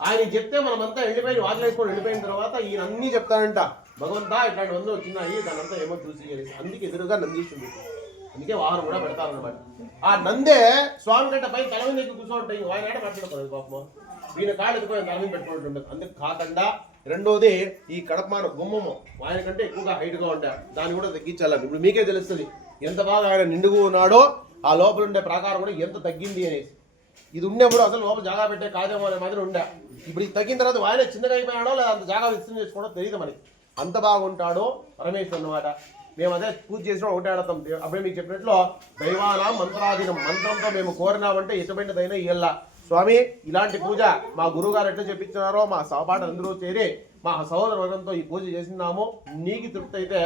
ఆయన చెప్తే మనమంతా వెళ్ళిపోయి వాకిలేసుకొని వెళ్ళిపోయిన తర్వాత ఈయన అన్ని చెప్తాడంట భగవంతా ఇట్లాంటి వందలు వచ్చినాయి దానంతా ఏమో చూసి అందుకే ఎదురుగా నందీశ్వరుడు అందుకే వాహనం కూడా పెడతారన్నమాట ఆ నందే స్వామి గంట పై తల మీద కూర్చోంటాయి ఆయన ఏడ మాట్లాడకూడదు పాపం ఈయన కాళ్ళు ఎదుకొని తల మీద పెట్టుకుంటుండదు అందుకు కాకుండా రెండోది ఈ కడపమాన గుమ్మము ఆయన కంటే ఎక్కువగా హైట్గా ఉండే దాన్ని కూడా తగ్గించాలని ఇప్పుడు మీకే తెలుస్తుంది ఎంత బాగా ఆయన నిండుగా ఉన్నాడో ఆ లోపల ఉండే ప్రాకారం కూడా ఎంత తగ్గింది అనేసి ఇది ఉండేప్పుడు అసలు లోపల జాగా పెట్టే కాదేమో అనే మాదిరి ఉండే ఇప్పుడు ఇది తగ్గిన తర్వాత ఆయన చిన్నగా అయిపోయాడో లేదా అంత జాగా విస్తరణ చేసుకోవడం తెలియదు మనకి అంత బాగుంటాడో పరమేశ్వరు అన్నమాట మేము అదే పూజ చేసిన ఒకటే ఆడతాం అప్పుడే మీకు చెప్పినట్లు దైవానాం మంత్రాధీనం మంత్రంతో మేము కోరినామంటే ఎటువంటిదైనా ఇయ్యల్లా స్వామి ఇలాంటి పూజ మా గురువు గారు ఎట్లా చెప్పించినారో మా సహపాఠులు అందరూ చేరి మా సహోదర వర్గంతో ఈ పూజ చేసినాము నీకు తృప్తి అయితే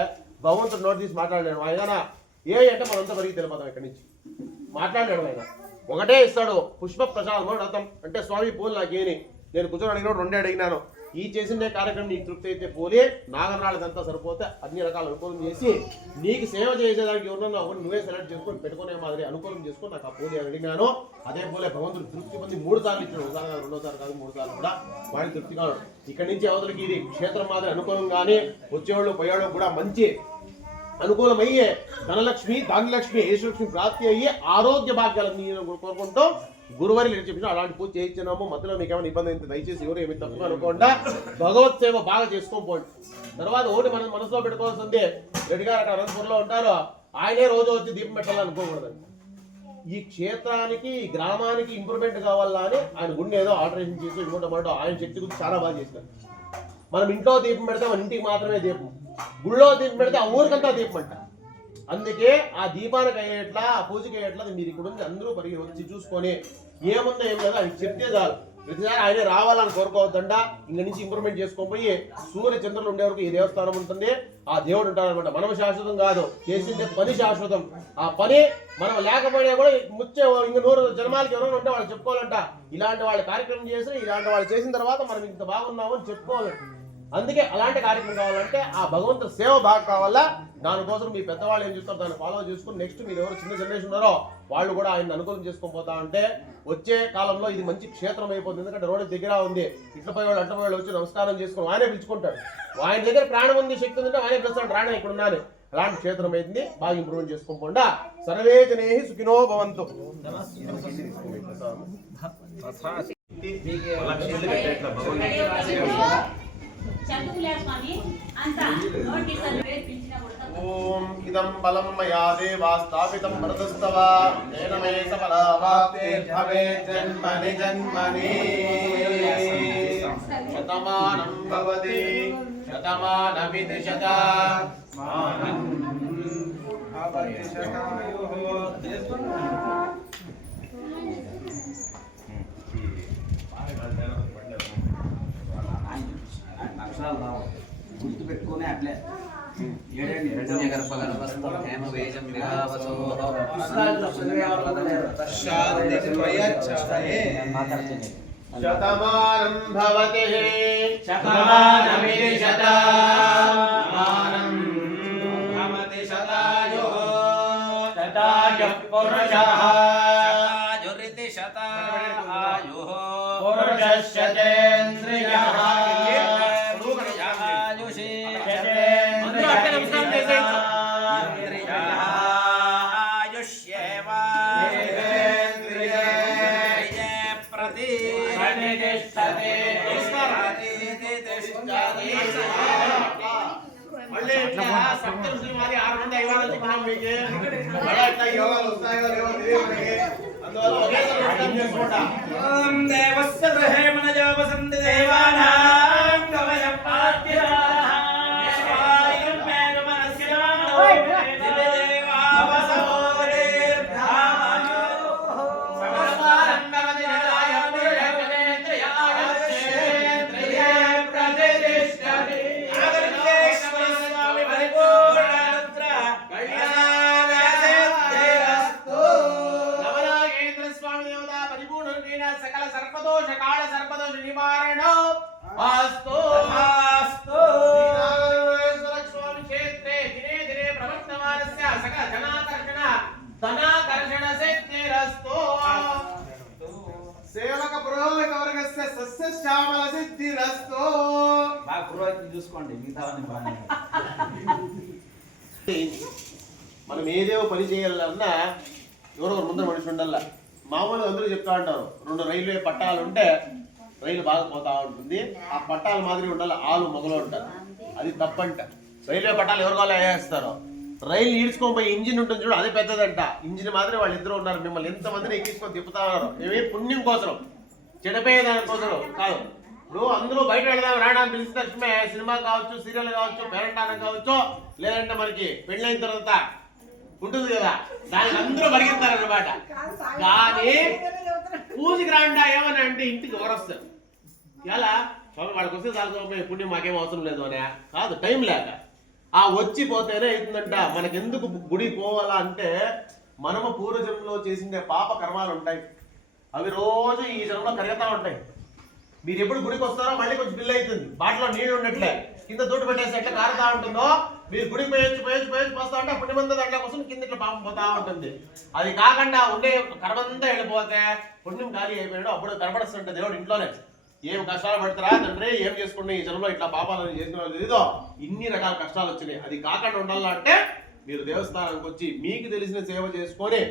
భగవంతుడు నోటు తీసి మాట్లాడలేడు ఆయన అంటే మనంతా పరిగి తెలిపోతాం ఇక్కడి నుంచి మాట్లాడలేడు ఆయన ఒకటే ఇస్తాడు పుష్ప ప్రసాదం రథం అంటే స్వామి పూలు నాకేని నేను కూర్చొని అడిగిన రెండే అడిగినాను ఈ చేసిండే కార్యక్రమం నీకు తృప్తి అయితే పోలే నాగరాళ్ళకంతా సరిపోతే అన్ని రకాల అనుకూలం చేసి నీకు సేవ చేసేదానికి ఎవరన్నా ఒకటి నువ్వే సెలెక్ట్ చేసుకొని పెట్టుకునే మాదిరి అనుకూలం చేసుకొని నాకు ఆ పూజ అడిగినాను అదే పోలే భగవంతుడు తృప్తి పొంది 3 సార్లు ఇచ్చాడు ఒకసారి కాదు రెండోసారి కాదు 3 సార్లు కూడా వాడి తృప్తి కాదు ఇక్కడి నుంచి అవతలకి ఇది క్షేత్రం మాదిరి అనుకూలం కానీ వచ్చేవాళ్ళు పోయేవాళ్ళు కూడా మంచి అనుకూలమయ్యే ధనలక్ష్మి ధాన్యలక్ష్మి యశలక్ష్మి ప్రాప్తి అయ్యి ఆరోగ్య భాగ్యాలన్నీ కోరుకుంటూ గురువారి చెప్పిన అలాంటి పూజ చేయించినాము మధ్యలో మీకు ఏమైనా ఇబ్బంది అయితే దయచేసి ఎవరు ఏమి తప్పుగా అనుకోకుండా భగవత్ సేవ బాగా చేసుకోకపోండి తర్వాత ఒకటి మనం మనసులో పెట్టుకోవాల్సిందే రెడ్డి గారు అక్కడ అనంతపురంలో ఉంటారు ఆయనే రోజు వచ్చి దీపం పెట్టాలనుకోకూడదండి ఈ క్షేత్రానికి ఈ గ్రామానికి ఇంప్రూవ్మెంట్ కావాలా అని ఆయన గుండె ఏదో ఆల్టరేషన్ చేసి ఇంకోటి ఆయన శక్తి గురించి చాలా బాగా చేస్తారు మనం ఇంట్లో దీపం పెడితే మన ఇంటికి మాత్రమే దీపం గుళ్ళో దీపం పెడితే ఆ ఊరికంతా దీపం అంట అందుకే ఆ దీపానికి అయ్యేట్లా ఆ పూజకి అయ్యేట్లా మీరు ఇక్కడ ఉంది అందరూ పరిగి వచ్చి చూసుకొని ఏముందో ఏం లేదా ఆయన చెప్తే చాలు ప్రతిసారి ఆయనే రావాలని కోరుకోవద్దంట ఇంక నుంచి ఇంప్రూవ్మెంట్ చేసుకోపోయి సూర్య చంద్రులు ఉండే వరకు ఈ దేవస్థానం ఉంటుంది ఆ దేవుడు ఉంటారనమాట మనం శాశ్వతం కాదు చేసిందే పని శాశ్వతం ఆ పని మనం లేకపోయినా కూడా ముచ్చే ఇంక 100 జన్మాలకి ఎవరైనా ఉంటే వాళ్ళు చెప్పుకోవాలంట ఇలాంటి వాళ్ళ కార్యక్రమం చేసి ఇలాంటి వాళ్ళు చేసిన తర్వాత మనం ఇంత బాగున్నాము అని చెప్పుకోవాలంట అందుకే అలాంటి కార్యక్రమం కావాలంటే ఆ భగవంతుడి సేవ బాగా కావాలా దానికోసం మీ పెద్దవాళ్ళు ఏం చేస్తారు దాన్ని ఫాలో చేసుకుని నెక్స్ట్ మీరు ఎవరు చిన్న జనరేషన్ ఉన్నారో వాళ్ళు కూడా ఆయన అనుకూలం చేసుకొని పోతా ఉంటే వచ్చే కాలంలో ఇది మంచి క్షేత్రం అయిపోతుంది ఎందుకంటే రోడ్డు దగ్గర ఉంది ఇట్ల పోయి వాళ్ళు అట్ల వాళ్ళు వచ్చి నమస్కారం చేసుకుని ఆయనే పిలుచుకుంటాడు ఆయన దగ్గర ప్రాణం ఉంది శక్తి ఉందంటే ఆయనే పిలుస్తాడు రాణి ఇక్కడ ఉన్నాను అలాంటి క్షేత్రం అయింది బాగా ఇంప్రూవ్మెంట్ చేసుకోకుండా సర్వే జనేహి సుఖినో భవంతు ఓం ఇదం బలం మయా దేవా స్థాపితం వరదస్తవ తేన మే సఫలా వాప్తే భవే జన్మని జన్మని శతమానం భవతి శతమానమితి శతమానం భవతి శతాయుః గుర్తు పెట్టుకునే అట్లే శతమానం భవతి శతమానమితి శతమానం భవతి శతాయుః శతాయుః పురుషః శతాయురితి శతాయుః పురుషస్యేంద్రియః దేవస్య గృహే మనజా వసంతి దేవానాం కవయ పాద్యాః స్వాయం మేఘ మనస్యానో దేవావసోరేర్ధామాయో సమస్తారంగమదినాయ నిర్యమనేంద్రియాయ క్షేత్రియే ప్రతిష్ఠతి చూసుకోండి మిగతావన్నీ బాగానే మనం ఏదో పని చేయాలన్నా ఎవరో ముందర మనిషి ఉండాల. మామూలుగా అందరూ చెప్తా ఉంటారు 2 రైల్వే పట్టాలు ఉంటే రైలు బాగా పోతా ఉంటుంది. ఆ పట్టాల మాదిరి ఉండాలి, ఆలు మొగలు ఉంటారు. అది తప్పంట. రైల్వే పట్టాలు ఎవరు కావాలో వేస్తారు. రైలు ఈడ్చుకొని పోయి ఇంజిన్ ఉంటుంది చూడు, అది పెద్దదంట. ఇంజిన్ మాదిరి వాళ్ళు ఇద్దరు ఉన్నారు. మిమ్మల్ని ఎంతమందిని ఎక్కించుకొని తిప్పుతా ఉన్నారు. ఏమి పుణ్యం కోసం, చెడిపోయేదాని కోసం కాదు. నువ్వు అందరూ బయట వెళదాం రావడానికి పిలిచిన తక్షణమే సినిమా కావచ్చు, సీరియల్ కావచ్చు, పేరంటానం కావచ్చు, లేదంటే మనకి పెళ్ళైన తర్వాత ఉంటుంది కదా, దానికి అందరూ పరిగెత్తారన్నమాట. కానీ పూజకి రాండా ఏమని అంటే ఇంటికి ఎవరు వస్తారు? ఎలా స్వామి వాడికి వస్తే చాలు, పుణ్యం మాకేం అవసరం లేదు అనే కాదు, టైం లేక. ఆ వచ్చిపోతేనే అవుతుందంట. మనకెందుకు గుడి పోవాలా అంటే మనము పూర్వజన్మలో చేసిన పాప కర్మాలు ఉంటాయి, అవి రోజు ఈ జన్మలో కరుగుతూ ఉంటాయి. మీరు ఎప్పుడు గుడికి వస్తారో మళ్ళీ కొంచెం బిల్ అవుతుంది. బాటిలో నీళ్ళు ఉన్నట్లే కింద తోటి పెట్టేసి ఎట్లా కారుతా ఉంటుందో, మీరు గుడికి పోయొచ్చు పోస్తా ఉంటే పుణ్యమంతా దాంట్లో కోసం కింద ఇట్లా పాపం పోతా ఉంటుంది. అది కాకుండా ఉండే కర్మంతా వెళ్ళిపోతే పుణ్యం ఖాళీ అయిపోయాడు. అప్పుడు కనపడుతుంటే దేవుడు ఇంట్లోనే ఏం కష్టాలు పడతారా తండ్రి, ఏం చేసుకుంటే ఈ జన్మలో ఇట్లా పాపాలను చేసిన వాళ్ళు తెలీదో ఇన్ని రకాల కష్టాలు వచ్చినాయి. అది కాకుండా ఉండాలంటే మీరు దేవస్థానానికి వచ్చి మీకు తెలిసిన సేవ చేసుకొని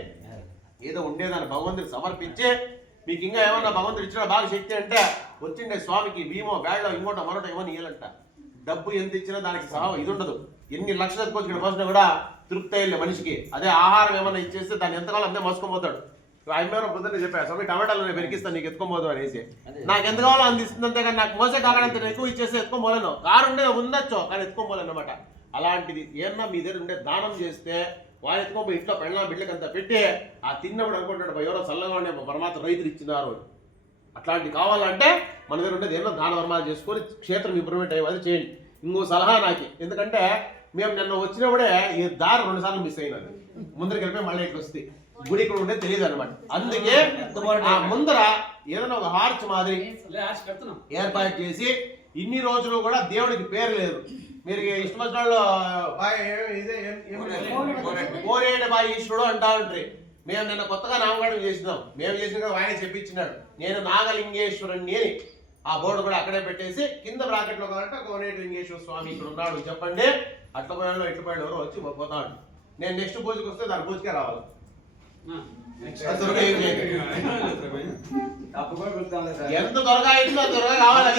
ఏదో ఉండేదాన్ని భగవంతుడికి సమర్పించి, మీకు ఇంకా ఏమన్నా భగవంతుడు ఇచ్చిన బాగా శక్తి అంటే వచ్చిండే స్వామికి భీమో బ్యాడ్లో ఇంకోటో మరొకటి ఏమో ఇయ్యాలంట. డబ్బు ఎంత ఇచ్చినా దానికి సహా ఇది ఉండదు. ఎన్ని లక్షలు ఎత్తుకొచ్చిన పోసినా కూడా తృప్తి అయ్యలే మనిషికి. అదే ఆహారం ఏమన్నా ఇచ్చేస్తే దాన్ని ఎంతకాలం అంతే మోసుకొని ఆయన పొద్దున్నే చెప్పాను, స్వామి టమాటాలు నేను పెరికిస్తాను నీకు ఎత్తుకోబోదు అనేసి. నాకు ఎంత కావాలో అందిస్తుంది, అంతేగాని నాకు మోసే కాకడంత ఎక్కువ ఇచ్చేస్తే ఎత్తుకోబోలేను. కారు ఉండే ఉండొచ్చు కానీ ఎత్తుకోబోలేను అనమాట. అలాంటిది ఏమన్నా మీ దగ్గర ఉండే దానం చేస్తే వాళ్ళు ఎత్తుకోబోయి ఇంట్లో పెళ్ళ బిడ్డకంతా పెట్టి ఆ తిన్నప్పుడు అనుకుంటాడు ఎవరో చల్లగా ఉండే పరమాత్మ రైతులు ఇచ్చినారు. అట్లాంటివి కావాలంటే మన దగ్గర ఉండేది ఏమన్నా దాన ధర్మాలు చేసుకొని క్షేత్రం ఇంప్రూవ్మెంట్ అయ్యేది చేయండి. ఇంకో సలహా నాకు, ఎందుకంటే మేము నిన్న వచ్చినప్పుడే ఈ దారి 2 సార్లు మిస్ అయినది. ముందరికి వెళ్ళిపోయి మళ్ళీ ఇట్లా వస్తే గుడి ఇక్కడ ఉండే తెలియదు అనమాట. అందుకే ఆ ముందర ఏదైనా ఒక హార్చ్ మాదిరి ఏర్పాటు చేసి, ఇన్ని రోజులు కూడా దేవుడికి పేరు లేదు. మీరు ఇష్టం వచ్చిన వాళ్ళు కోరేడు బాయ్ ఈశ్వరుడు అంటా ఉంటారు. మేము నిన్న కొత్తగా నామకరణం చేసినాం. మేము చేసిన కదా ఆయన చెప్పించినాడు. నేను నాగలింగేశ్వరుణ్ణి అని ఆ బోర్డు కూడా అక్కడే పెట్టేసి కింద బ్రాకెట్లో కావాలంటే కోనేటి లింగేశ్వర స్వామి ఇక్కడ ఉన్నాడు చెప్పండి. అట్ల పోయాడు ఇట్ల పోయాడు ఎవరో వచ్చి పోతాడు. నేను నెక్స్ట్ పూజకి వస్తే దాని పూజకే రావాలి. ఎంత త్వరగా అయిందో త్వరగా రావాలి.